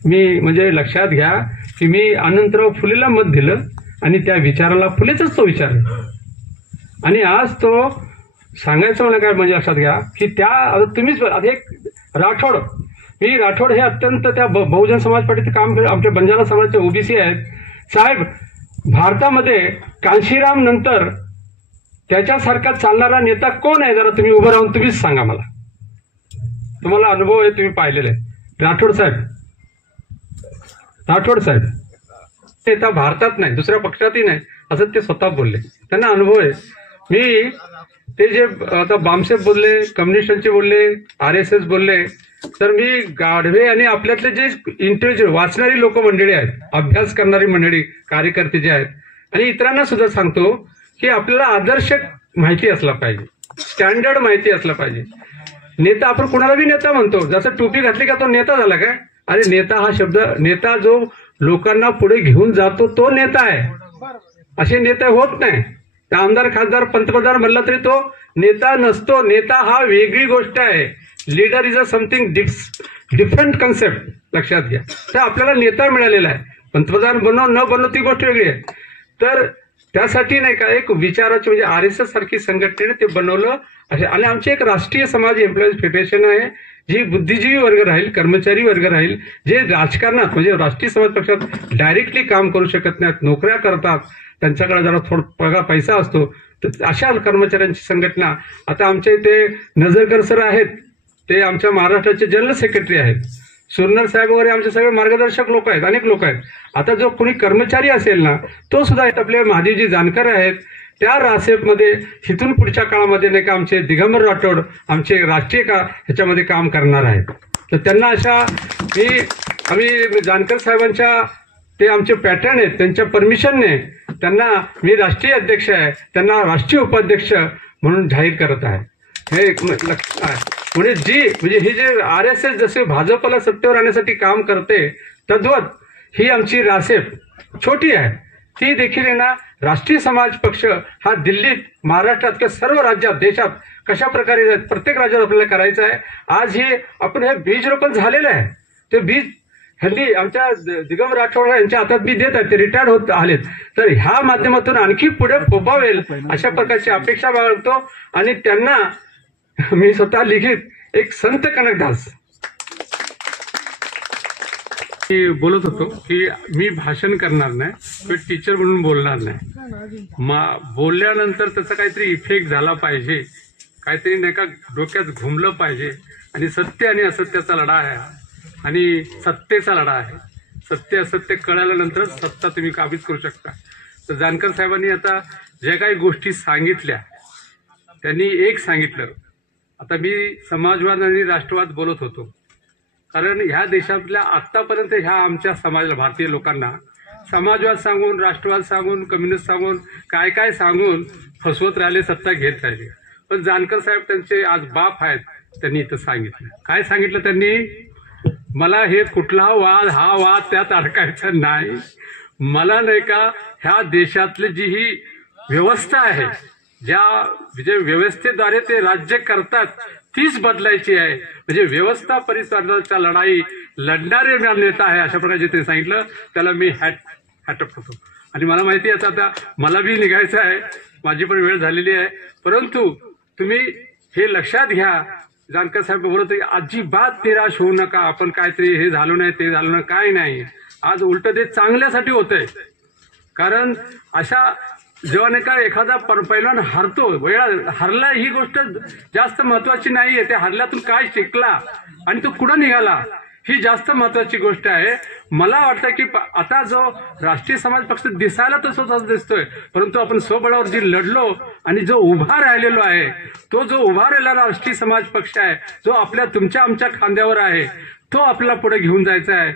मी म्हणजे लक्षात घ्या की मी अनंतराव फुलेला मत दिलं आणि त्या विचाराला फुलेचाच तो विचार. आणि आज तो सांगायचं मला काय म्हणजे लक्षात घ्या की त्या आता तुम्हीच आता एक राठोड, मी राठोड हे अत्यंत त्या बहुजन समाज पार्टीचं काम, आमच्या बंजारा समाजाचे ओबीसी आहेत साहेब. भारतामध्ये कांशीराम नंतर त्याच्यासारखा चालणारा नेता कोण आहे? जरा तुम्ही उभं राहून तुम्हीच सांगा मला. तुम्हाला अनुभव आहे, तुम्ही पाहिलेले आहे. राठोड साहेब, राठोड साहेब नेता भारतात नाही, दुसऱ्या पक्षातही नाही, असं ते स्वतः बोलले. त्यांना अनुभव आहे. मी ते जे आता बामसेब बोलले, कम्युनिस्टांचे बोलले, RSS बोलले, तर मी गाढवे आणि आपल्यातले जे इंटेलिजंट वाचणारी लोक मंडळी आहेत, अभ्यास करणारी मंडळी, कार्यकर्ते जे आहेत, आणि इतरांना सुद्धा सांगतो की आपल्याला आदर्श माहिती असला पाहिजे, स्टँडर्ड माहिती असला पाहिजे. नेता आपण कुणाला बी नेता म्हणतो, जसं टोपी घातली का तो नेता झाला काय? अरे नेता हा शब्द, नेता जो लोकांना पुढे घेऊन जातो तो नेता आहे. असे नेते होत नाही. आमदार, खासदार, पंतप्रधान म्हणला तरी तो नेता नसतो. नेता हा वेगळी गोष्ट आहे. Leader is a something different concept, लक्षात घ्या. तर आपल्याला नेता मिळालेला आहे. पंतप्रधान बनव न बनव ती गोष्ट वेगळी आहे. तर त्यासाठी नाही का एक विचाराची म्हणजे RSS सारखी संघटनेने ते बनवलं. आणि आमचे एक राष्ट्रीय समाज एम्प्लॉईज फेडरेशन आहे, जी बुद्धिजीवी वर्ग राहील, कर्मचारी वर्ग राहील, जे राजकारणात म्हणजे राष्ट्रीय समाज पक्षात डायरेक्टली काम करू शकत नाहीत, नोकऱ्या करतात, त्यांच्याकडे जरा थोडा पगार पैसा असतो, तर अशा कर्मचाऱ्यांची संघटना. आता आमच्या इथे नजरकर सर आहेत, ते आमच्या महाराष्ट्राचे जनरल सेक्रेटरी आहेत. सुरनर साहेब वगैरे आमचे सगळे मार्गदर्शक लोक आहेत, अनेक लोक आहेत. आता जो कोणी कर्मचारी असेल ना, तो सुद्धा आपले महादेवजी जानकर आहेत, त्या रासेपमध्ये हिथून पुढच्या काळामध्ये नाही का आमचे दिगंबर राठोड आमचे राष्ट्रीय ह्याच्यामध्ये काम करणार आहेत. तर त्यांना अशा आम्ही जानकर साहेबांच्या ते आमचे पॅटर्न आहेत, त्यांच्या परमिशनने त्यांना मी राष्ट्रीय अध्यक्ष आहे, त्यांना राष्ट्रीय उपाध्यक्ष म्हणून जाहीर करत आहे. हे म्हणजे हे जे RSS जसे भाजपला सत्तेवर आणण्यासाठी काम करते, तद्वत ही आमची रासेप छोटी आहे, ती देखील आहे ना राष्ट्रीय समाज पक्ष हा दिल्लीत, महाराष्ट्रात किंवा सर्व राज्यात, देशात कशा प्रकारे प्रत्येक राज्यात आपल्याला करायचं आहे. आज हे आपण हे बीज रोपण झालेलं आहे. ते बीज हल्ली आमच्या दिगंबर राठोड यांच्या हातात बी देत आहेत, ते रिटायर्ड होत आलेत. तर ह्या माध्यमातून आणखी पुढे फोपावेल अशा प्रकारची अपेक्षा बाळगतो. आणि त्यांना मी स्वतः लिखित एक संत कनकदास बोलत होतो की मी भाषण करणार नाही, मी टीचर म्हणून बोलणार नाही. बोलल्यानंतर त्याचा काहीतरी इफेक्ट झाला पाहिजे, काहीतरी नाही का डोक्यात घुमलं पाहिजे. आणि सत्य आणि असत्याचा लढा आहे आणि सत्तेचा लढा आहे. सत्य असत्य कळाल्यानंतर सत्ता तुम्ही काबीज करू शकता. तर जानकर साहेबांनी आता ज्या काही गोष्टी सांगितल्या, त्यांनी एक सांगितलं, आता मी समाजवाद आणि राष्ट्रवाद बोलत होतो, कारण ह्या देशातल्या आत्तापर्यंत ह्या आमच्या समाजाला, भारतीय लोकांना समाजवाद सांगून, राष्ट्रवाद सांगून, कम्युनिस्ट सांगून, काय काय सांगून फसवत राहिले, सत्ता घेत राहिले. पण जानकर साहेब त्यांचे आज बाप आहेत, त्यांनी इथं सांगितलं. काय सांगितलं त्यांनी? मला हे कुठला वाद, हा वाद त्यात अडकायचा नाही. मला नाही का ह्या देशातली जी ही व्यवस्था आहे, ज्या व्यवस्थेद्वारे ते राज्य करतात, तीच बदलायची आहे. म्हणजे व्यवस्था परिसराच्या लढाई लढणारे नेता आहे, अशा प्रकारचे ते सांगितलं. त्याला मी हॅटअप होतो. आणि मला माहिती आहे आता मला बी निघायचं आहे, माझी पण वेळ झालेली आहे. परंतु तुम्ही हे लक्षात घ्या, जानकर साहेब बोलत अजिबात निराश होऊ नका. आपण काहीतरी हे झालं नाही, ते झालं नाही, काय नाही. आज उलट ते चांगल्यासाठी होतंय. कारण अशा जेव्हा नाही का एखादा पैलवान हरतो, वेळा हरला, ही गोष्ट जास्त महत्वाची नाहीये. त्या हरल्यातून काय शिकला आणि तो कुठं निघाला ही जास्त महत्वाची गोष्ट आहे. मला वाटतं की आता जो राष्ट्रीय समाज पक्ष दिसायला तर स्वतःच दिसतोय, परंतु आपण स्वबळावर जी लढलो आणि जो उभा राहिलेलो आहे, तो जो उभा राहिलेला राष्ट्रीय समाज पक्ष आहे, जो आपल्या तुमच्या आमच्या खांद्यावर आहे, तो आपल्याला पुढे घेऊन जायचा आहे.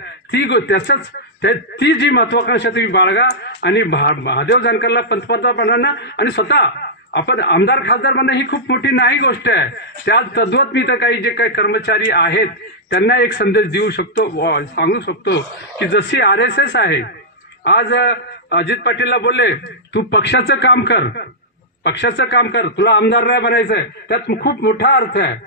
ती जी महत्वाकांक्षा तुम्ही बाळगा आणि महादेव जानकरला पंतप्रधान बनवणं आणि स्वतः आपण आमदार खासदार बनणं ही खूप मोठी नाही गोष्ट आहे. त्या तद्वत मी तर काही जे काही कर्मचारी आहेत त्यांना एक संदेश देऊ शकतो, सांगू शकतो की जशी RSS आहे, आज अजित पाटीलला बोलले तू पक्षाचं काम कर, तुला आमदार नाही बनायचंय. त्यात खूप मोठा अर्थ आहे.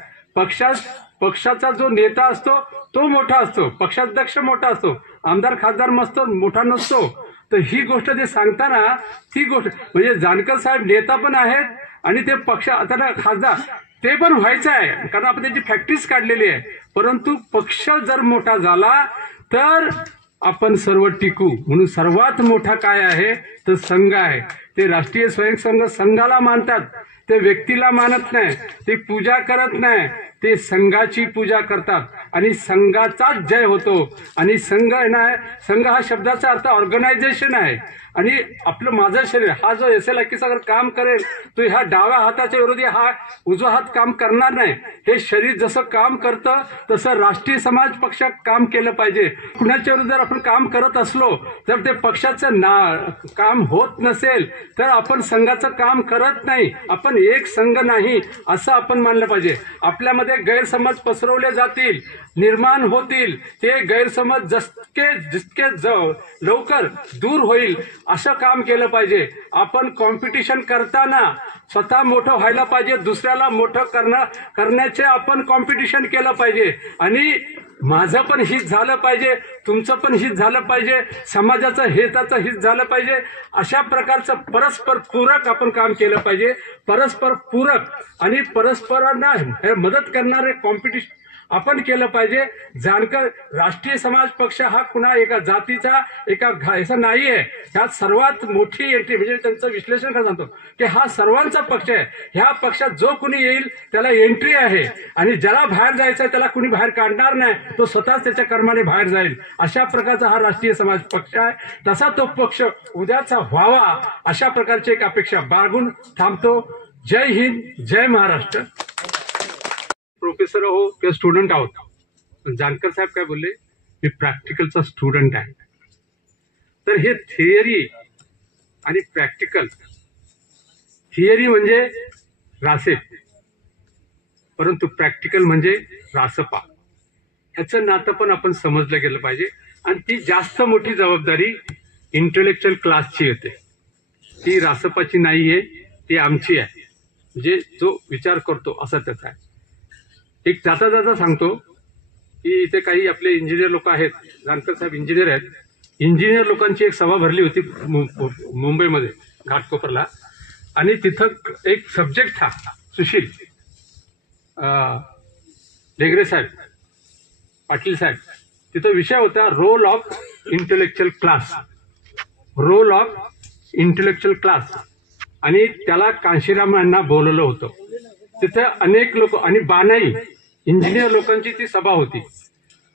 पक्षाचा जो नेता असतो तो मोठा असतो, पक्षाध्यक्ष मोठा असतो, आमदार खासदार मोठा नसतो. तर ही गोष्ट जे सांगताना ती गोष्ट म्हणजे जानकर साहेब नेता पण आहेत आणि ते पक्ष आता खासदार ते पण व्हायचं आहे, कारण आपण त्याची प्रॅक्टिस काढलेली आहे. परंतु पक्ष जर मोठा झाला तर आपण सर्व टिकू. म्हणून सर्वात मोठा काय आहे तर संघ आहे. ते राष्ट्रीय स्वयंसेवक संघाला मानतात, ते व्यक्तीला मानत नाही, ते पूजा करत नाही, ते संघाची पूजा करतात आणि संघाचाच जय होतो. आणि संघ हा शब्दाचा अर्थ ऑर्गनायझेशन आहे. आणि आपलं माझं शरीर हा जो SLIKचा अगर काम करेल तो ह्या डाव्या हाताच्या विरोधी हा उजवा हात काम करणार नाही. हे शरीर जसं काम करतं तसं राष्ट्रीय समाज पक्षात काम केलं पाहिजे. कुणाच्या विरुद्ध जर आपण काम करत असलो तर ते पक्षाचं काम होत नसेल तर आपण संघाचं काम करत नाही, आपण एक संघ नाही असं आपण मानलं पाहिजे. आपल्यामध्ये गैरसमज पसरवले जातील, निर्माण होतील, ते गैरसमज जितके लवकर दूर होईल असं काम केलं पाहिजे. आपण कॉम्पिटिशन करताना स्वतः मोठं व्हायला पाहिजे, दुसऱ्याला मोठं करण्याचे आपण कॉम्पिटिशन केलं पाहिजे. आणि माझं पण हित झालं पाहिजे, तुमचं पण हित झालं पाहिजे, समाजाचं हिताचं हित झालं पाहिजे. अशा प्रकारचं परस्पर पूरक आपण काम केलं पाहिजे. परस्पर पूरक आणि परस्परांना मदत करणारे कॉम्पिटिशन आपण केलं पाहिजे. जानकर राष्ट्रीय समाज पक्ष हा कुणा एका जातीचा असं नाहीये. ह्यात सर्वात मोठी एंट्री म्हणजे त्यांचं विश्लेषण काय सांगतो की हा सर्वांचा पक्ष आहे. ह्या पक्षात जो कुणी येईल त्याला एंट्री आहे आणि ज्याला बाहेर जायचं त्याला कुणी बाहेर काढणार नाही, तो स्वतःच त्याच्या कर्माने बाहेर जाईल. अशा प्रकारचा हा राष्ट्रीय समाज पक्ष आहे. तसा तो पक्ष उद्याचा व्हावा अशा प्रकारची एक अपेक्षा बाळगून थांबतो. जय हिंद, जय महाराष्ट्र. प्रोफेसर हो किंवा स्टुडंट आहोत, जानकर साहेब काय बोलले, मी प्रॅक्टिकलचा स्टुडंट आहे. तर हे थिअरी आणि प्रॅक्टिकल, थिअरी म्हणजे रासेप, परंतु प्रॅक्टिकल म्हणजे रासपा. ह्याचं नातं पण आपण समजलं गेलं पाहिजे. आणि ती जास्त मोठी जबाबदारी इंटेलेक्च्युअल क्लासची येते, ती रासपाची नाहीये, ती आमची आहे. म्हणजे जो विचार करतो असा त्याचा आहे. एक जाता जाता सांगतो की इथे काही आपले इंजिनियर लोक आहेत, जानकर साहेब इंजिनियर आहेत. इंजिनियर लोकांची एक सभा भरली होती मुंबईमध्ये घाटकोपरला, आणि तिथं एक सब्जेक्ट था सुशील लेगरे साहेब, पाटील साहेब, तिथं विषय होता role of intellectual class, role of intellectual class. आणि त्याला कांशीराम यांना बोलवलं होतं. तिथे अनेक लोक आणि बानाई इंजिनियर लोकांची ती सभा होती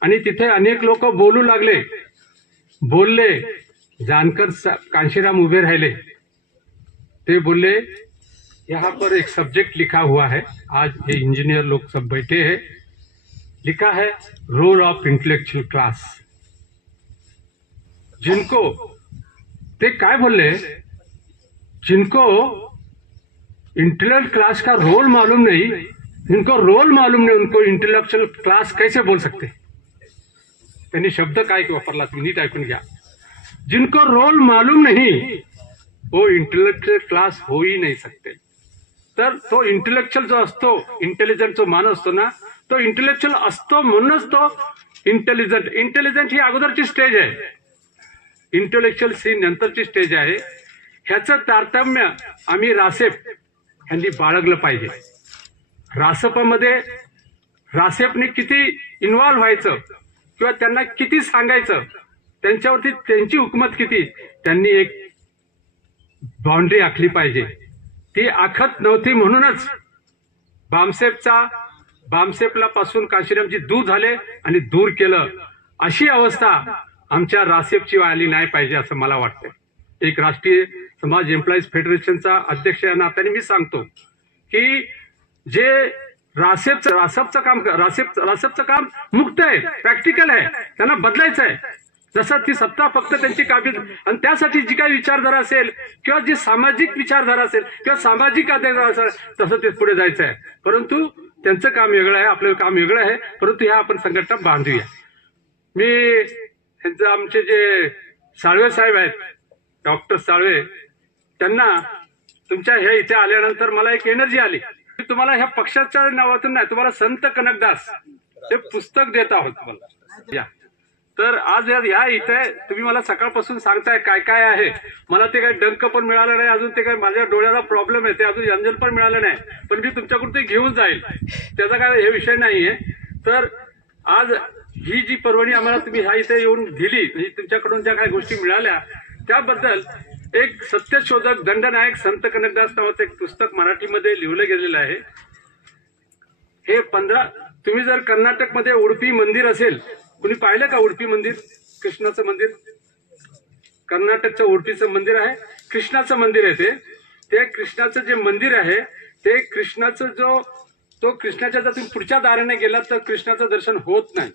आणि तिथे अनेक लोक बोलू लागले, बोलले. जानकर कांशीराम उभे राहिले, ते बोलले यहाँ पर एक सब्जेक्ट लिखा हुआ है, आज ये इंजीनियर लोग सब बैठे हैं, लिखा है रोल ऑफ इंटेलेक्चुअल क्लास. जिनको ते काय बोलले, जिनको इंटेलेक्चुअल क्लास का रोल मालूम नहीं, जिनको रोल मालूम नहीं उनको इंटेलेक्चुअल क्लास कैसे बोल सकते. त्यांनी शब्द काय वापरला तुम्ही नीट ऐकून घ्या. जिनको रोल मालूम नहीं वो इंटेलेक्चुअल क्लास हो ही नहीं सकते. तर तो इंटेलेक्चुअल जो असतो, इंटेलिजंट जो माणूस असतो ना, तो इंटेलेक्चुअल असतो म्हणूनच तो इंटेलिजंट. इंटेलिजंट ही अगोदरची स्टेज आहे, इंटेलेक्चुअल ही नंतरची स्टेज आहे. ह्याचं तारतम्य आम्ही रासेप यांनी बाळगलं पाहिजे. रासपामध्ये रासेपने किती इन्व्हॉल्व्ह व्हायचं किंवा त्यांना किती सांगायचं, त्यांच्यावरती त्यांची हुकूमत किती, त्यांनी एक बाउंड्री आखली पाहिजे. ती आखत नव्हती म्हणूनच बामसेपचा बामसेपला पासून काशीरामजी दूर झाले आणि दूर केलं. अशी अवस्था आमच्या रासेपची आली नाही पाहिजे असं मला वाटतं. एक राष्ट्रीय समाज एम्प्लॉईज फेडरेशनचा अध्यक्ष या नात्याने मी सांगतो की जे रासेपचं काम मुक्त आहे, प्रॅक्टिकल आहे, त्यांना बदलायचं आहे. जसं ती सत्ता फक्त त्यांची काबीज आणि त्यासाठी जी काही विचारधारा असेल किंवा जी सामाजिक विचारधारा असेल किंवा सामाजिक आधार असेल तसं ते पुढे जायचं आहे. परंतु त्यांचं काम वेगळं आहे, आपलं काम वेगळं आहे. परंतु ह्या आपण संघटना बांधूया. मी आमचे जे साळवे साहेब आहेत, डॉक्टर साळवे, त्यांना तुमच्या ह्या इथे आल्यानंतर मला एक एनर्जी आली. मी तुम्हाला ह्या पक्षाच्या नावातून नाही, तुम्हाला संत कनकदास हे पुस्तक देत आहोत तुम्हाला. या तर आज या इथे तुम्ही मला सकाळपासून सांगताय काय काय आहे. मला ते काही डंक पण मिळालं नाही अजून, ते काही माझ्या डोळ्याला प्रॉब्लेम आहे, ते अजून अंजल पण मिळालं नाही. पण मी तुमच्याकडून ते घेऊन जाईल, त्याचा काय हे विषय नाहीये. तर आज ही जी पर्वणी आम्हाला तुम्ही ह्या इथे येऊन दिली, तुमच्याकडून ज्या काही गोष्टी मिळाल्या त्याबद्दल एक सत्यशोधक दंडनायक संत कनकदास नावाचं एक पुस्तक मराठीमध्ये लिहिलं गेलेलं आहे. हे 15 तुम्ही जर कर्नाटकमध्ये उडपी मंदिर असेल, कुणी पाहिलं का उडपी मंदिर, कृष्णाचं मंदिर? कर्नाटकचं उडपीचं मंदिर आहे, कृष्णाचं मंदिर आहे. ते कृष्णाचं जे मंदिर आहे ते कृष्णाचं तो कृष्णाच्या जर तुम्ही पुढच्या दाराने गेलात तर कृष्णाचं दर्शन होत नाही.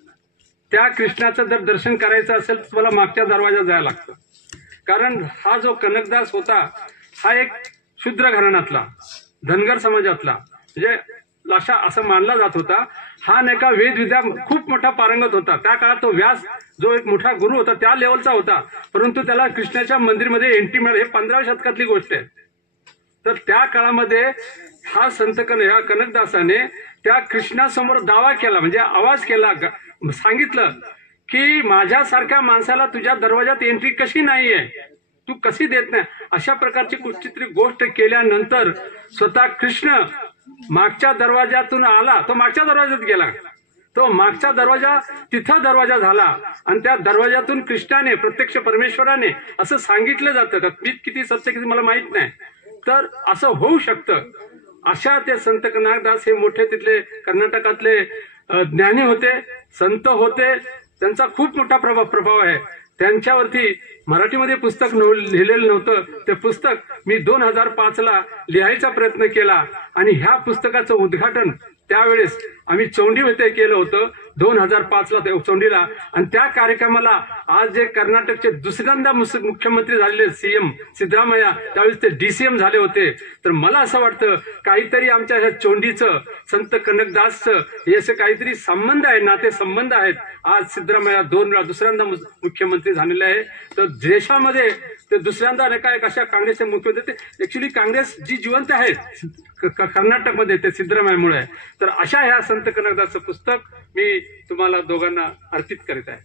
त्या कृष्णाचं जर दर्शन करायचं असेल तर तुम्हाला मागच्या दरवाजा जायला लागतं. कारण हा जो कनकदास होता हा एक शूद्र घराण्यातला, धनगर समाजातला, म्हणजे असं मानला जात होता. हा नाही का वेदविद्या खूप मोठा पारंगत होता. त्या काळात तो व्यास जो एक मोठा गुरु होता त्या लेवलचा होता. परंतु त्याला कृष्णाच्या मंदिरमध्ये एंट्री मिळाली. हे 15व्या शतकातली गोष्ट आहे. तर त्या काळामध्ये हा संत कनकदासाने त्या कृष्णासमोर दावा केला, म्हणजे आवाज केला, सांगितलं की माझ्यासारख्या माणसाला तुझ्या दरवाजात एंट्री कशी नाहीये, तू कशी देत नाही. अशा प्रकारची कुठलीतरी गोष्ट केल्यानंतर स्वतः कृष्ण मागच्या दरवाजातून आला. तो मागच्या दरवाजात गेला, तो मागचा दरवाजा तिथं दरवाजा झाला आणि त्या दरवाजातून कृष्णाने प्रत्यक्ष परमेश्वराने असं सांगितलं जातं. किती सत्य किती मला माहित नाही, तर असं होऊ शकतं. अशा ते संत कनकदास हे मोठे तिथले कर्नाटकातले ज्ञानी होते, संत होते. त्यांचा खूप मोठा प्रभाव आहे. त्यांच्यावरती मराठीमध्ये पुस्तक लिहिलेलं नव्हतं. ते पुस्तक मी 2005ला लिहायचा प्रयत्न केला आणि ह्या पुस्तकाचं उद्घाटन त्यावेळेस आम्ही चौंडीमध्ये केलं होतं 2005ला चौंडीला. आणि त्या कार्यक्रमाला आज जे कर्नाटकचे दुसऱ्यांदा मुख्यमंत्री झालेले सीएम सिद्धरामय्या त्यावेळेस ते डीसीएम झाले होते. तर मला असं वाटतं काहीतरी आमच्या ह्या चोंडीचं संत कनकदासचं हे असं काहीतरी संबंध आहे, नाते संबंध आहेत. आज सिद्धरामय्या 2 वेळा दुसऱ्यांदा मुख्यमंत्री झालेले आहे. तर देशामध्ये ते दुसऱ्यांदा नाही का एक अशा काँग्रेसचे मुख्यमंत्री, ऍक्च्युली काँग्रेस जी जिवंत आहे कर्नाटकमध्ये ते सिद्धरामय्यामुळे आहे. तर अशा ह्या संत कनकदासचं पुस्तक मी तुम्हाला दोघांना अर्पित करीत आहे.